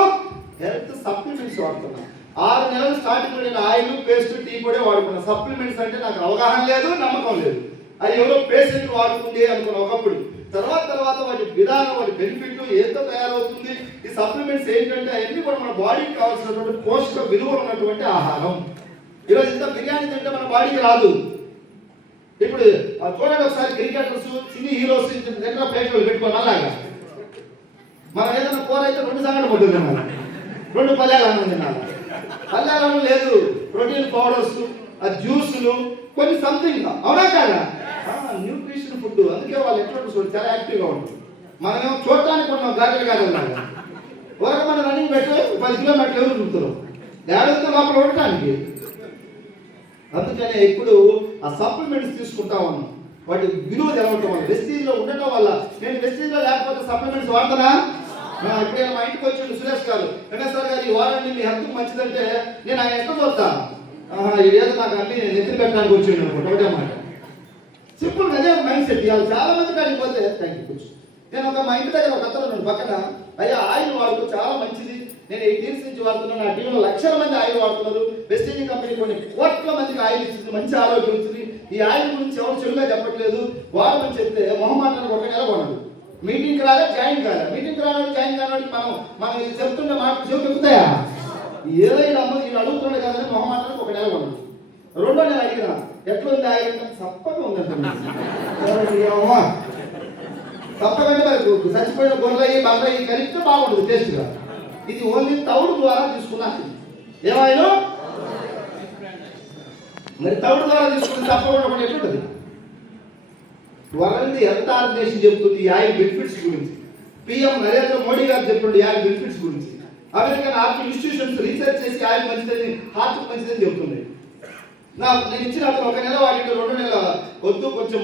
హెల్త్ సప్లిమెంట్స్ వాడుతున్నా. 6 నెలలు స్టార్టింగ్ నేను ఆయిల్, పేస్ట్, టీ కూడా వాడుకున్నా. సప్లిమెంట్స్ అంటే నాకు అవగాహన లేదు, నమ్మకం లేదు. అది ఎవరో పేషెంట్ వాడుకుంటే అనుకున్న ఒకప్పుడు. తర్వాత వాటి విధానం, వాటి బెనిఫిట్ ఏంతో తయారవుతుంది. ఈ సప్లిమెంట్స్ ఏంటంటే అవన్నీ కూడా మన బాడీకి కావాల్సినటువంటి పోషక విలువ ఉన్నటువంటి ఆహారం. ఈరోజు ఇంత బిర్యానీ తింటే మన బాడీకి రాదు. ఇప్పుడు చూడండి ఒకసారి క్రికెటర్స్, సినీ హీరోస్ దగ్గర ప్లేట్లు పెట్టుకోవాలి. అలాగా మనం ఏదైనా కూర అయితే 2 సంగటి పట్టు తినాలి, 2 పల్లెలు అన్నం తినాలి. పల్లెలను లేదు, ప్రోటీన్ పౌడర్స్, జ్యూసులు, కొన్ని సంథింగ్, అవునా కాదా? Nutrition food. అందుకే వాళ్ళు ఎట్లా చూడండి చాలా యాక్టివ్గా ఉంటుంది. మనమేమో చూడటానికి ఉన్నాం గాజులు కాదన్నాగా ఒక మన రన్నింగ్ పెట్టి 10 కిలోమీటర్లు ఎవరు చూపుతారు ఏడాదితో లోపల ఉండటానికి. అందుకనే ఇప్పుడు ఆ సప్లిమెంట్స్ తీసుకుంటా ఉన్నాం. వాటి విలువ తెలవటం వల్ల వెస్టీజ్లో ఉండటం వల్ల నేను వెస్టీజ్లో లేకపోతే సప్లిమెంట్స్ వాడతానా? ఇప్పుడు మా ఇంటికి వచ్చిండు సురేష్ గారు, వెంకటేశ్వర గారు ఈ వారండి మీ హెల్త్ మంచిదంటే నేను ఆయన ఎట్లా చూస్తా ఏదో నాకు అన్ని నెత్తి పెట్టడానికి వచ్చిండు అనుకుంటా. ఒకటే మాట సింపుల్ అదే మైండ్ సెట్. ఇవాళ చాలా మంది కాడికి పోతే థ్యాంక్ యూ. నేను మా ఇంటి దగ్గర ఒక అతను ఉన్నాడు పక్కన, అయ్యా ఆయిల్ వాడుతూ చాలా మంచిది, నేను 8 ఇయర్స్ నుంచి వాడుతున్నాను, నా టీంలో లక్షల మంది ఆయిల్ వాడుతున్నారు, వెస్టీజ్ కంపెనీ కొన్ని కోట్ల మందికి ఆయిల్ ఇస్తుంది, మంచి ఆరోగ్యం ఇస్తుంది, ఈ ఆయిల్ గురించి ఎవరు చెడుగా చెప్పట్లేదు వాడమని చెప్తే మొహమాటానికి ఒక నెల కొనడు. మీటింగ్కి రాలే జాయిన్ కాలే, మీటింగ్కి రావాలి జాయిన్ కావాలి మనం ఇది చెప్తుంటే మాటలు చెవి చెప్తాయా? ఏదో వీళ్ళు అడుగుతున్నాడు కదని మొహమాటానికి ఒక నెల కొనడు. 2వ నెల అడిగినా ఎట్లుంది ఆయిల్ తప్పగా ఉందంటే తప్పకంటే మరి చచ్చిపోయిన గొర్రెయి బండ్రయి కలిపితే బాగుంటుంది టేస్ట్గా. ఇది ఓన్లీ తౌడు ద్వారా తీసుకున్నాను. ఏమైనా మరి తౌడు ద్వారా తీసుకుంటే తప్పకుండా ఒకటి ఎట్లుంటుంది. వరల్డ్ హెల్త్ ఆర్గనైజేషన్ చెప్తుంది ఈ ఆయిల్ బెనిఫిట్స్ గురించి, PM నరేంద్ర మోడీ గారు చెప్తుంది ఈ ఆయిల్ బెనిఫిట్స్ గురించి, అమెరికన్ హార్ట్ ఇన్స్టిట్యూషన్స్ రీసెర్చ్ చేసి ఆయిల్ మంచిదని హార్ట్ మంచిదని చెప్తుంది. నేను ఇచ్చిన అతను 1 నెల వాడింటే 2 నెలల వద్దు కొంచెం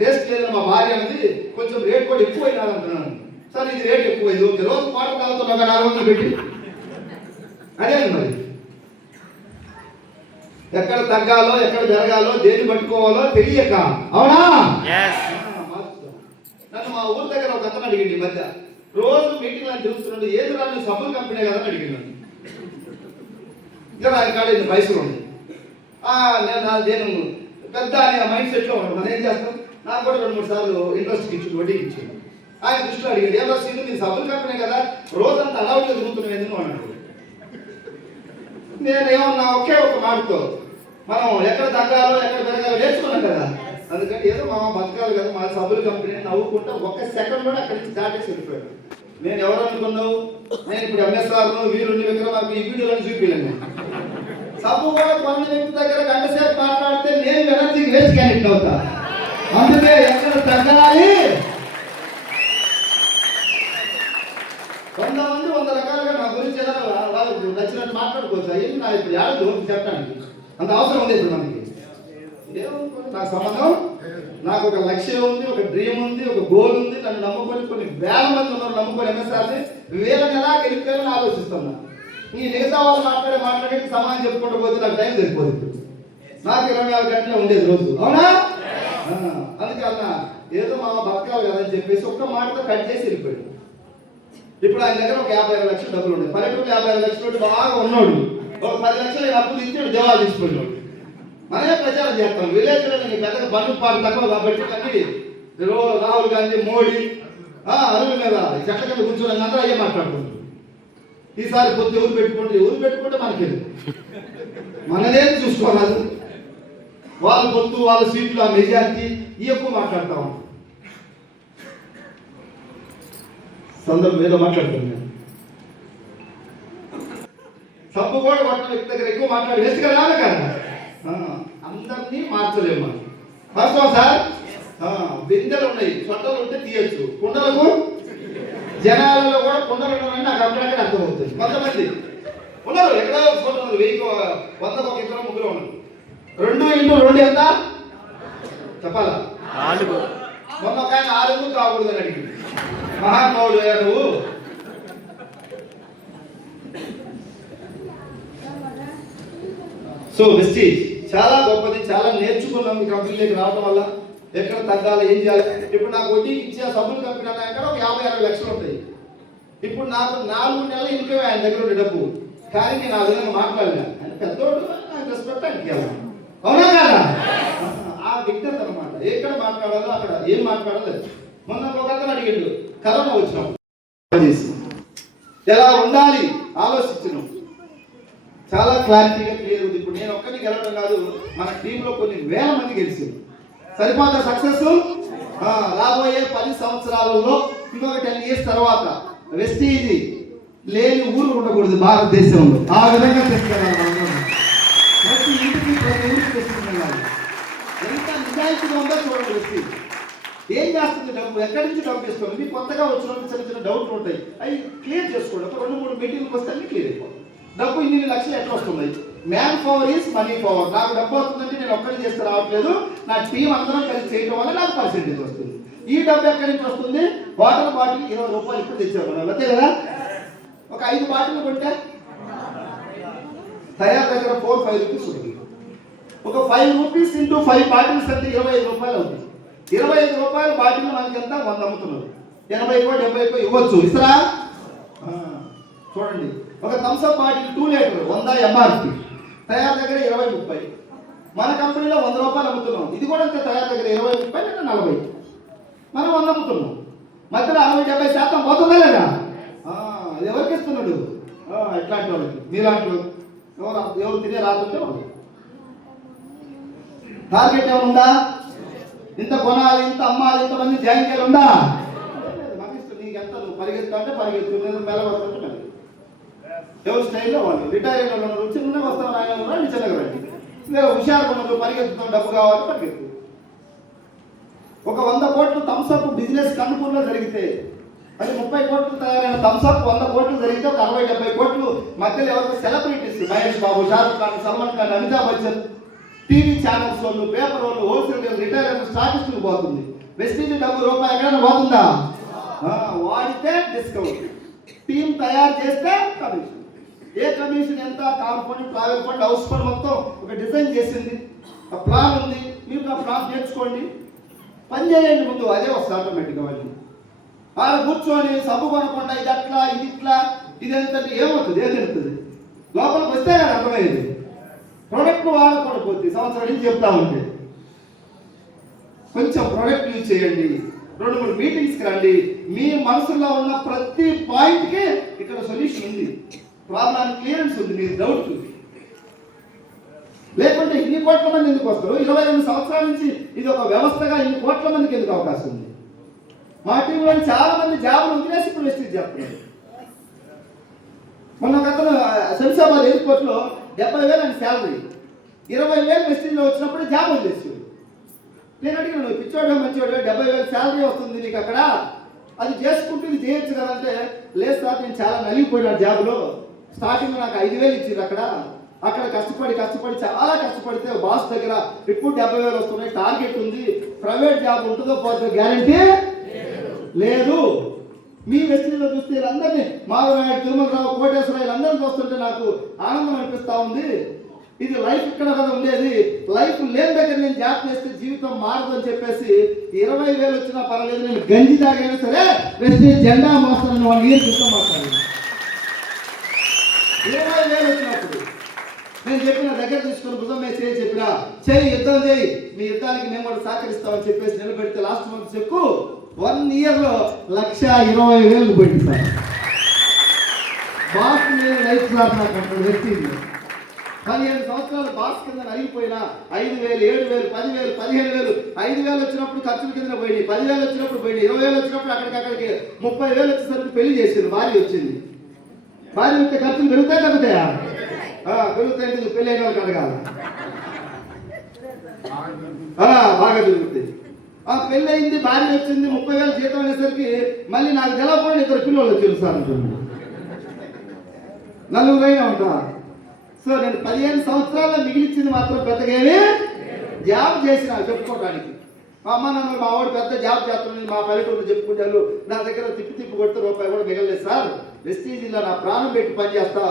టేస్ట్ లేదని మా భార్య అనేది కొంచెం రేట్ కూడా ఎక్కువ అయినాదంటున్నాను. సార్ ఇది రేట్ ఎక్కువ ఇది ఓకే, రోజు క్వార్టర్ తాగుతున్నా 400 పెట్టి అదే మరి ఎక్కడ తగ్గాలో ఎక్కడ జరగాలో దేన్ని పట్టుకోవాలో తెలియక అవునా. నన్ను మా ఊరి దగ్గర ఒక అతను అడిగింది ఈ మధ్య, రోజు మీటింగ్ అని తెలుస్తున్నాడు, ఏది రాని సబ్బుల కంపెనీ కదా అని అడిగినాను. ఇంకా ఆయన కాడ ఇన్ని పైసలు ఉంది, నేను పెద్ద అని మైండ్ సెట్లో ఉన్నాను. మనం ఏం చేస్తాం, నాకు కూడా 2-3 సార్లు ఇంట్రెస్ట్ ఇచ్చింది, వడ్డీకి ఇచ్చింది. ఆయన దృష్టిలో అడిగాడు, ఏం రాసింది మీరు సబ్బుల కంపెనీ కదా రోజంతా అలవాటుగా తిరుగుతున్నావు ఎందుకు అన్నాడు. నేను ఏమన్నా ఒకే ఒక మాటతో మనం ఎక్కడ తగ్గాలో ఎక్కడ పెరగాలో నేర్చుకున్నాం కదా, అందుకని ఏదో మా బతకాలి కదా మా సబ్బుల కంపెనీ నవ్వుకుంటా 1 సెకండ్లోనే అక్కడి నుంచి దాటేసి వెళ్ళిపోయాడు. నేను ఎవరు అనుకున్నావు, నేను ఇప్పుడు MSRను వీరుని విక్రమార్క ఈ వీడియోలను చూపించలేను. సబ్బు కూడా కొన్న వ్యక్తి దగ్గర గంట సేపు మాట్లాడితే నేను ఎనర్జీకి వేస్ట్ క్యారెక్ట్ అవుతా. అందుకే ఎక్కడ తగ్గాలి, 100 మంది 100 రకాలుగా నా గురించి ఎలా వాళ్ళకు నచ్చినట్టు మాట్లాడుకోవచ్చు. అయ్యింది నా ఇప్పుడు యాడదు చెప్పడానికి అంత అవసరం ఉంది ఇప్పుడు మనకి. ఏమనుకోండి నాకు సంబంధం, నాకు ఒక లక్ష్యం ఉంది, ఒక డ్రీమ్ ఉంది, ఒక గోల్ ఉంది. నన్ను నమ్ముకొని కొన్ని వేల మంది ఉన్నారు నమ్ముకొని MSRని వీళ్ళని ఎలా గెలిపారని ఆలోచిస్తున్నా. ఈ మిగతా వాళ్ళు మాట్లాడే సమానం చెప్పుకుంటూ పోతే నాకు టైం సరిపోదు. నాకు 24 గంటలే ఉండేది రోజు, అవునా? అందుకే అన్న ఏదో మా బతకాలి కదా అని చెప్పేసి ఒక్క మాటతో కట్ చేసి వెళ్ళిపోయాడు. ఇప్పుడు ఆయన దగ్గర ఒక 50 లక్షలు డబ్బులు ఉన్నాయి. పల్లెటూరు 50 లక్షలు బాగా ఉన్నాడు, ఒక 10 లక్షలు అప్పు తీసి దేవాలు తీసుకున్నాడు. మనమే ప్రచారం చేస్తాం విలేజ్లో, నేను పెద్దగా బండ్లు పాటు తక్కువ కాబట్టి అన్ని రాహుల్ గాంధీ మోడీ అరుగు మీద చెట్ల కింద కూర్చోని అందరూ అయ్యే మాట్లాడుకుంటారు. ఈసారి పొద్దు ఎవరు పెట్టుకుంటే మనకేది మనదేది చూసుకోవాలి. వాళ్ళ పొద్దు వాళ్ళ సీట్లు ఆ మెజార్టీ ఈ ఎక్కువ మాట్లాడుతూ ఉంటాం. సందర్భం ఏదో మాట్లాడుతున్నాను, సబ్బు కూడా కొట్టిన వ్యక్తి దగ్గర ఎక్కువ మాట్లాడి వేస్ట్ కదా కదా. అందరినీ మార్చలేము మనం, వాస్తవం సార్. బిందెలు ఉన్నాయి, సొట్టలు ఉంటే తీయచ్చు, కుండలకు జనాలలో కూడా కుండలు ఉన్నారని నాకు అక్కడక్కడ అర్థమవుతుంది. కొంతమంది ఉన్నారు ఎక్కడో ఉన్నారు, 100కు 2 ముగ్గురు ఉన్నారు. 2 × 2 ఎంత చెప్పాలా? 4. మొన్న ఒక ఆయన 6 కాకూడదని అడిగింది. మహానుభావుడు నువ్వు. సో వెస్టీజ్ చాలా గొప్పది, చాలా నేర్చుకున్నాం ఈ కంపెనీలోకి రావడం వల్ల. ఎక్కడ తగ్గాలి, ఏం చేయాలి. ఇప్పుడు నాకు వడ్డీకి ఇచ్చే సబ్బుల కంపెనీ అన్నాక ఒక 50-60 లక్షలు ఉంటాయి. ఇప్పుడు నాకు 4 నెలల ఇన్కమ్ ఆయన దగ్గర ఉండే డబ్బు, కానీ నేను ఆ విధంగా మాట్లాడలే. ఆయన పెద్దోడు, నాకు రెస్పెక్ట్ ఆయనకి వెళ్ళాను, అవునా కదా? ఆ విజ్ఞత అనమాట, ఎక్కడ మాట్లాడాలో అక్కడ ఏం మాట్లాడాలి. మొన్న ఒక అతను అడిగిండు, కరోనా వచ్చినప్పుడు ఎలా ఉండాలి ఆలోచించినాం. చాలా క్లారిటీగా క్లియర్ ఉంది. ఇప్పుడు నేను ఒక్కరికి గెలవడం కాదు, మన టీంలో కొన్ని వేల మంది గెలిచింది. సరిపోతా సక్సెస్. రాబోయే 10 సంవత్సరాలలో ఇంకొక 10 ఇయర్స్ తర్వాత వెస్టీజ్ లేని ఊరు ఉండకూడదు భారతదేశంలో. ఆ విధంగా తీసుకెళ్ళాలి. ప్రతి ఇంటికి ప్రతి ఊరికి తీసుకెళ్ళాలి. ఎంత నిజాయితీగా ఉందో చూడండి వెస్టీజ్. ఏం చేస్తుంది డబ్బు, ఎక్కడి నుంచి డబ్బు ఇస్తుంది? మీకు కొత్తగా వచ్చినప్పుడు చిన్న చిన్న డౌట్లు ఉంటాయి, అవి క్లియర్ చేసుకోండి. ఒక 2-3 మీటింగ్కి వస్తే అన్ని క్లియర్ అయిపోతుంది. డబ్బు ఇన్ని లక్షలు ఎట్లా వస్తుంది? Man power is money power. నాకు డబ్బు వస్తుందంటే నేను ఒక్కడి చేస్తే రావట్లేదు, నా టీం అందరం కలిసి చేయడం వల్ల నాకు పర్సెంటేజ్ వస్తుంది. ఈ డబ్బు ఎక్కడి నుంచి వస్తుంది? వాటర్ బాటిల్ 20 రూపాయలు ఇప్పుడు తెచ్చారు మనం, అంతే కదా? ఒక 5 బాటిల్ కొంటే తయారు దగ్గర 4-5 రూపీస్ ఉంటుంది. ఒక 5 రూపీస్ ఇంటూ 5 బాటిల్స్ అంటే 25 రూపాయలు అవుతుంది. 25 రూపాయల బాటిల్ మనకి ఎంత 100 అమ్ముతున్నారు. 80కో 70కో ఇవ్వచ్చు, ఇస్తారా? చూడండి, ఒక థమ్స్అప్ బాటిల్ 2 లీటర్ 100 ఎంఆర్పి, తయారు దగ్గర 20-30. మన కంపెనీలో 100 రూపాయలు అమ్ముతున్నాం. ఇది కూడా అంతే, తయారు దగ్గర 20-30 లేదా 40, మనం 100 అమ్ముతున్నాం. మధ్యలో 60-70% పోతుందా లేదా? అది ఎవరికి ఇస్తున్నాడు? ఇట్లాంటి వాళ్ళకి, మీలాంటి ఎవరు తినే రాతుంటే వాళ్ళు. టార్గెట్ ఏమైనా ఉందా? ఇంత కొనాలి, ఇంత అమ్మాలి, ఇంతమంది జాయిన్ చేయాలి ఉందా? మాకు ఇష్టం, నీకు ఎంత నువ్వు పరిగెత్తా అంటే పరిగెత్తు, నేను మెల్లవస్తుంటే మెల్ల. ఎవరు స్టైల్లో వాళ్ళు. రిటైర్ అయిన వాళ్ళు చిన్నగా వస్తాను, ఆయన చిన్నగా రండి. లేదా హుషారు కొనరు, పరిగెత్తుతాం, డబ్బు కావాలి, పరిగెత్తు. ఒక 100 కోట్లు థమ్స్అప్ బిజినెస్ కన్నుపూర్లో జరిగితే, అది 30 కోట్లు తయారైన థమ్స్అప్ 100 కోట్లు జరిగితే ఒక 60-70 కోట్లు మధ్యలో ఎవరికి celebrities, Mahesh Babu, Shahrukh Khan, Salman Khan, Amitabh Bachchan, TV channels వాళ్ళు, పేపర్ వాళ్ళు, హోల్సేల్ రిటైల్ అయిన స్టాటిస్టులు పోతుంది. వెస్టీజ్ డబ్బు రూపాయి ఎక్కడైనా పోతుందా? వాడితే డిస్కౌంట్, టీం తయారు చేస్తే కమిషన్. ఏ కమిషన్ ఎంత? Car fund, travel fund, house fund మొత్తం ఒక డిజైన్ చేసింది, ఆ ప్లాన్ ఉంది. మీరు ఆ ప్లాన్ నేర్చుకోండి, పని చేయండి ముందు, అదే వస్తుంది ఆటోమేటిక్గా. వాళ్ళు ఆడ కూర్చొని సబ్బు కొనకుండా ఇది అట్లా, ఇది ఇట్లా, ఇది ఎంత ఏమవుతుంది? ఏం తెలుస్తుంది? లోపలికి వస్తే కదా అర్థమయ్యేది. ప్రోడక్ట్ వాడకూడకపోతే సంవత్సరం నుంచి చెప్తా ఉంటే, కొంచెం ప్రోడక్ట్ యూజ్ చేయండి, 2-3 మీటింగ్స్కి రండి. మీ మనసులో ఉన్న ప్రతి పాయింట్కి ఇక్కడ సొల్యూషన్ ఉంది, ప్రాబ్లం క్లియరెన్స్ ఉంది, మీ డౌట్. లేకుంటే ఇన్ని కోట్ల మంది ఎందుకు వస్తారు? 22 సంవత్సరాల నుంచి ఇది ఒక వ్యవస్థగా ఇన్ని కోట్ల మందికి ఎందుకు అవకాశం ఉంది? మా టీంలో చాలా మంది జాబులు వదిలేసి ఇప్పుడు వెస్టీజ్ చేస్తున్నారు. మొన్న అతను శంషాబాద్ ఎయిర్పోర్ట్లో 70,000 అని శాలరీ, 20,000 వెస్టీజ్లో వచ్చినప్పుడు జాబ్ వదిలేసి. నేను అడిగిన, పిచ్చోడు మంచివాడు, 70,000 శాలరీ వస్తుంది నీకు అక్కడ, అది చేసుకుంటూ ఇది చేయొచ్చు కదంటే, లేదు సార్ నేను చాలా నలిగిపోయినా జాబ్లో, స్టార్టింగ్ నాకు 5,000 ఇచ్చారు అక్కడ కష్టపడి చాలా కష్టపడితే బాస్ దగ్గర ఇప్పుడు 70,000 వస్తున్నాయి, టార్గెట్ ఉంది, ప్రైవేట్ జాబ్ ఉంటుందో పోతుందో గ్యారంటీ లేదు. మీ వెస్టీజ్లో చూస్తే వీళ్ళందరినీ, మాధవనాయుడు, తిరుమలరావు, కోటేశ్వరరావు వీళ్ళందరినీ చూస్తుంటే నాకు ఆనందం అనిపిస్తూ ఉంది. ఇది లైఫ్ ఇక్కడ కదా ఉండేది, లైఫ్ లేని దగ్గర నేను జాబ్ చేస్తే జీవితం మారదు అని చెప్పేసి 20,000 వచ్చినా పర్వాలేదు, నేను గంజి తాగైనా సరే వెస్టీజ్ జెండా మోస్తానని 1 ఇయర్ క్రితం మాట్లాడాను. 20,000 వచ్చినప్పుడు నేను చెప్పిన దగ్గర తీసుకుని భుజం మీద చేయి, చెప్పినా చేయి యుద్ధం చేయి, మీ యుద్ధానికి మేము కూడా సహకరిస్తామని చెప్పేసి నిలబెడితే లాస్ట్ మంత్ చెక్కు 1 ఇయర్లో 1,20,000 పోయింది సార్. బాస్ నేను లైఫ్ క్లాస్ నాకు అంటాడు వ్యక్తి. 15 సంవత్సరాలు బాస్ కింద నలిగిపోయినా 5,000, 7,000, 10,000, 15,000, 5,000 వచ్చినప్పుడు ఖర్చుల కింద పోయినాయి, 10,000 వచ్చినప్పుడు పోయినాయి, 20,000 వచ్చినప్పుడు అక్కడికి 30,000 వచ్చేసరికి పెళ్లి చేసింది, భార్య వచ్చింది. భార్య వస్తే ఖర్చులు పెరుగుతాయి తగ్గుతాయా? పెరుగుతాయి. పెళ్ళి అయిన వాళ్ళకి అడగాలి, బాగా పెరుగుతాయి. పెళ్ళి అయింది, భార్య వచ్చింది, 30,000 జీతం అనేసరికి మళ్ళీ నాకు తెలవకుండా 2 పిల్లలు వచ్చారు సార్ అంటుంది. 4 ఉంటా. సో నేను 15 సంవత్సరాల్లో మిగిలిచ్చింది మాత్రం పెద్దగానే జాబ్ చేసిన చెప్పుకోవడానికి. మా అమ్మ నాన్న మా వాడు పెద్ద జాబ్ చేస్తున్నాను మా పల్లెటూరు చెప్పుకుంటారు, నా దగ్గర తిప్పి కొడితే రూపాయి కూడా మిగలలేదు సార్, వెస్టీజ్లో నా ప్రాణం పెట్టి పని చేస్తా.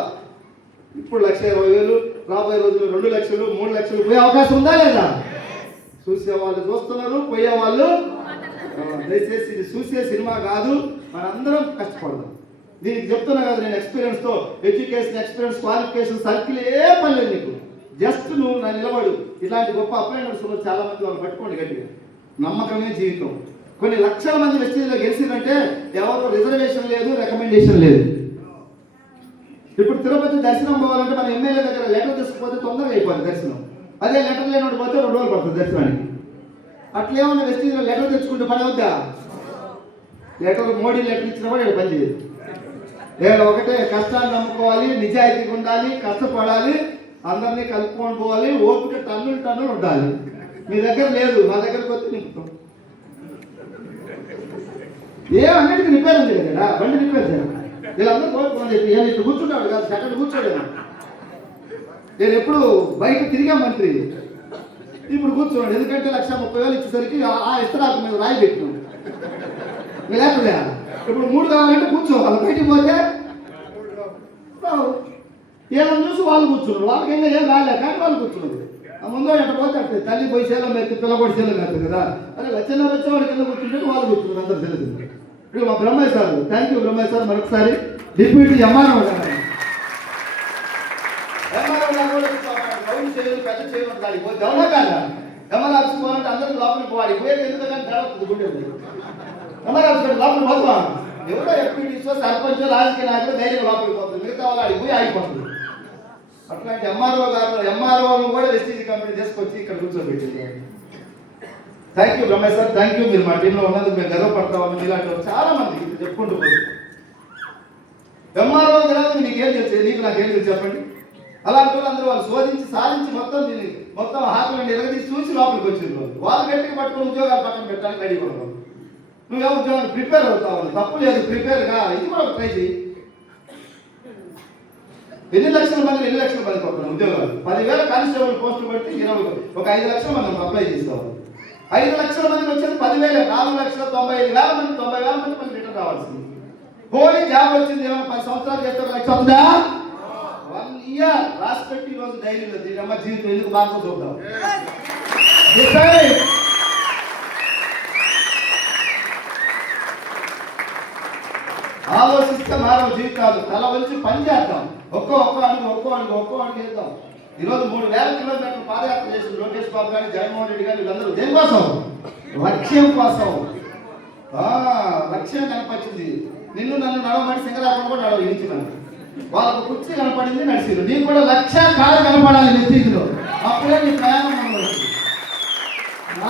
ఇప్పుడు 1,20,000, రాబోయే రోజుల్లో 2 లక్షలు, 3 లక్షలు పోయే అవకాశం ఉందా లేదా? చూసేవాళ్ళు చూస్తున్నారు, పోయేవాళ్ళు. దయచేసి ఇది చూసే సినిమా కాదు, మనందరం కష్టపడదాం. దీనికి చెప్తున్నా కదా నేను ఎక్స్పీరియన్స్తో, education, experience, qualification, circle a పని లేదు నీకు. జస్ట్ నువ్వు నా నిలబడు. ఇలాంటి గొప్ప అప్లైనర్స్ ఉన్నారు చాలా మంది, వాళ్ళు పట్టుకోండి గట్టిగా. నమ్మకమే జీవితం. కొన్ని లక్షల మంది వెస్టీజ్లో గెలిచిందంటే ఎవరు రిజర్వేషన్ లేదు, రికమెండేషన్ లేదు. ఇప్పుడు తిరుపతి దర్శనం పోవాలంటే మన ఎమ్మెల్యే దగ్గర లెటర్ తీసుకుపోతే తొందరగా అయిపోతుంది దర్శనం. అదే లెటర్ లేనోడు పోతే 2 రోజులు పడుతుంది దర్శనానికి. అట్లేమన్నా వెస్టీజ్లో లెటర్ తెచ్చుకుంటే పని అవుద్దా? లెటర్ మోడీ లెటర్ ఇచ్చినా కూడా ఇక్కడ పని చేయదు. నేను ఒకటే, కష్టాన్ని నమ్ముకోవాలి, నిజాయితీగా ఉండాలి, కష్టపడాలి, అందరినీ కలుపుకొని పోవాలి, ఓపిక టన్నులు ఉండాలి. మీ దగ్గర లేదు, మా దగ్గరకు వచ్చి నింపుతాం. అన్నిటికీ రిపేర్ ఉంది కదా, బండి రిపేర్ చేయాలి. వీళ్ళందరూ కోరుకోమని చెప్పి నేను ఇట్లా కూర్చుంటాడు కాదు, సెకండ్ కూర్చోలేను. నేను ఎప్పుడు బయట తిరిగా మంత్రి, ఇప్పుడు కూర్చోండి. ఎందుకంటే 1,30,000 ఇచ్చేసరికి ఆ ఇస్తరాకు మీద రాయి పెట్టినాం. లేకపోతే ఇప్పుడు 3 కావాలంటే కూర్చోవాలి, బయటికి పోతే వీళ్ళని చూసి వాళ్ళు కూర్చున్నారు. వాళ్ళకైనా ఏం రాలే కానీ వాళ్ళు కూర్చున్నారు. ఆ ముందు ఎట్ట పోతే అంటే తల్లి పోయి సేలం మెత్తి పిల్లగొడి సేలం మెత్తి కదా, అదే లచ్చన్న వచ్చేవాడు కింద కూర్చుంటే వాళ్ళు కూర్చున్నారు. అందరూ తెలుసు. ఇప్పుడు మా Brahmayya sir, thank you Brahmaiah sir, మరొకసారి డిప్యూటీ ఎంఆర్ఓ గారు. ఎంఆర్ఓ గారు కూడా గౌరవ చేయలు పెద్ద చేయడం దానికి పోతే ఎవరో కాదా ఎంఆర్ ఆఫీస్ పోవాలంటే అందరూ లోపలికి పోవాలి. పోయేది ఎందుకంటే జరుగుతుంది గుండె ఎంఆర్ ఆఫీస్ లోపలికి పోతాం. ఎవరో ఎంపీటీసో సర్పంచో రాజకీయ నాయకులు ధైర్యం లోపలికి పోతుంది, మిగతా వాళ్ళు అడిగి పోయి ఆగిపోతుంది. అట్లాంటి ఎంఆర్ఓ గారు, ఎంఆర్ఓను కూడా వెస్టీజ్ కంపెనీ తీసుకొచ్చి ఇక్కడ కూర్చోబెట్టింది. Thank you Brahmaiah sir, thank you. మీరు మా టీంలో ఉన్నందుకు మేము గర్వపడతామని ఇలాంటి వాళ్ళు చాలా మంది ఇది చెప్పుకుంటూ పోయి ఎంఆర్ఓ గ్రామం నీకేం తెలుసు, నీకు నాకేం తెలుసు చెప్పండి. అలాంటి వాళ్ళు అందరూ వాళ్ళు శోధించి సాధించి మొత్తం హాస్పిటల్ ఎరగదీసి చూసి లోపలికి వచ్చింది. వాళ్ళు గట్టిగా పట్టుకుని ఉద్యోగాలు పక్కన పెట్టడానికి రెడీ పడతావు. నువ్వే ఉద్యోగాలు ప్రిపేర్ అవుతావు, తప్పు లేదు, ప్రిపేర్గా ఇది కూడా ట్రై చేయి. ఎన్ని లక్షల మంది పడుతున్నాం ఉద్యోగాలు. 10,000 కానిస్టేబుల్ పోస్టులు పడితే 5 లక్షల మంది అప్లై చేస్తావు. 5 లక్షల మంది వచ్చేది 10,000, 4,95,000 మంది, 90,000 మంది మనకి రిటర్న్ రావాల్సింది. పోనీ జాబ్ వచ్చింది ఏమైనా 10 సంవత్సరాలు చేస్తే 1 లక్ష ఉందా? 1 ఇయర్ రాసి పెట్టి ఈరోజు డైరీలో దీనమ్మ జీవితం ఎందుకు బాగా చూద్దాం. ఆలోచిస్తే మానవ జీవితాలు తల వంచి పని చేద్దాం. ఒక్కో అడుగు చేద్దాం. ఈరోజు 3,000 కిలోమీటర్లు పాదయాత్ర చేసిన లోకేష్ బాబు కానీ జగన్మోహన్ రెడ్డి కానీ వీళ్ళందరూ దేనికోసం? లక్ష్యం కోసం. లక్ష్యం కనపరిచింది. నన్ను నడవమని సింగరాపం కూడా నడవించినాను. వాళ్ళకు కుర్చీ కనపడింది, నడిచింది. నీకు కూడా లక్ష్యం కాదు కనపడాలి నెత్తిలో, అప్పుడే నీ ప్రయాణం అనుభవించి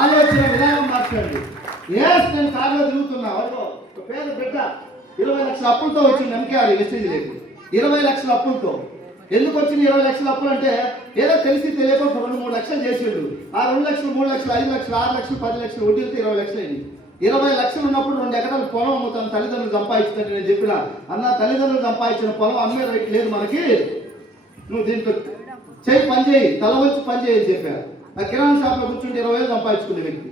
ఆలోచన విధానం మార్చండి. నేను కారులో తిరుగుతున్నా, ఒక పేద బిడ్డ 20 లక్షల అప్పులతో వచ్చింది ఎంకేఆర్ మెసేజ్ లేదు. 20 లక్షల అప్పులతో ఎందుకు వచ్చింది? 20 లక్షల అప్పులు అంటే ఏదో తెలిసి తెలియక 2-3 లక్షలు చేసిండు. ఆ 2 లక్షలు, 3 లక్షలు, 5 లక్షలు, 6 లక్షలు, 10 లక్షలు వడ్డీలతో 20 లక్షలు అయింది. 20 లక్షలు ఉన్నప్పుడు 2 ఎకరాలు పొలం అమ్ముతాను, తల్లిదండ్రులు సంపాదించుతాను. నేను చెప్పిన అన్న, తల్లిదండ్రులు సంపాదించిన పొలం అమ్మే రైట్ లేదు మనకి, నువ్వు దీంట్లో పని చేయి, తల వచ్చి పని చేయని చెప్పారు. ఆ కిరాణా షాప్లో కూర్చుంటే 20,000 సంపాదించుకునే వ్యక్తి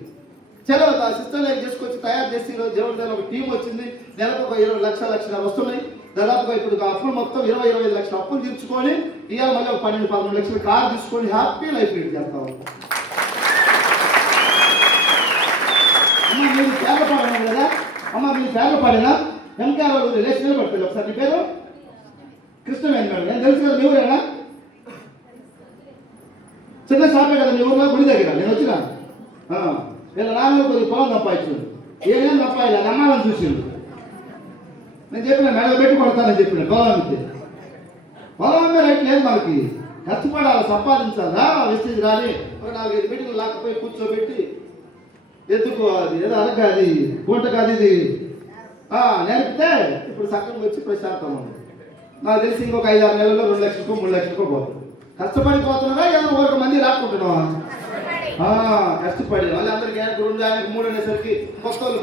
చలో సిస్టమ్ చేసుకొచ్చి తయారు చేసి ఈరోజు జగన్ ఒక టీం వచ్చింది. నెలకు ఒక 20 లక్షలు వస్తున్నాయి. దాదాపుగా ఇప్పుడు అప్పులు మొత్తం 20-25 లక్షల అప్పులు తీర్చుకొని ఇవాళ మళ్ళీ ఒక 12-13 లక్షల కారు తీసుకొని హ్యాపీ లైఫ్ లీడ్ చేస్తాం. అమ్మ మీరు పేర్ల పాడినా కదా, అమ్మ మీరు పేర్ల పాడినా ఎంకేఆర్ వాళ్ళు రిలేషన్ పడుతుంది. ఒకసారి నీ పేరు కృష్ణవేణి మేడం, నేను తెలుసు కదా, మీ ఊరేనా? చిన్న షాపే కదా మీ ఊర్లో, గుడి దగ్గర నేను వచ్చినా. వీళ్ళ నాన్న కొద్దిగా పొలం సంపాదించాడు, ఏమేమి సంపాదించాలి అది అమ్మాలని చూసిండు. నేను చెప్పిన మెడలు పెట్టి కొడతానని చెప్పిన పొలం అమ్మే రైట్ లేదు మనకి, కష్టపడాలి, సంపాదించాలా. వెస్టేజ్ రాని ఒక 4-5 మీటింగ్లు లాక్కపోయి కూర్చోబెట్టి ఎందుకు అది ఏదో అనగా అది పూట కాదు ఇది నేర్పితే ఇప్పుడు సక్కగా వచ్చి ప్రశాంతం ఉంది. నాకు తెలిసి ఇంకొక 5-6 నెలల్లో 2 లక్షలకో 3 లక్షలకో పోతుంది. కష్టపడిపోతున్నారా ఏమైనా 1 మంది రాకుంటున్నావా? కష్టపడి మళ్ళీ అందరికి 2 3 అనేసరికి కొత్త వాళ్ళు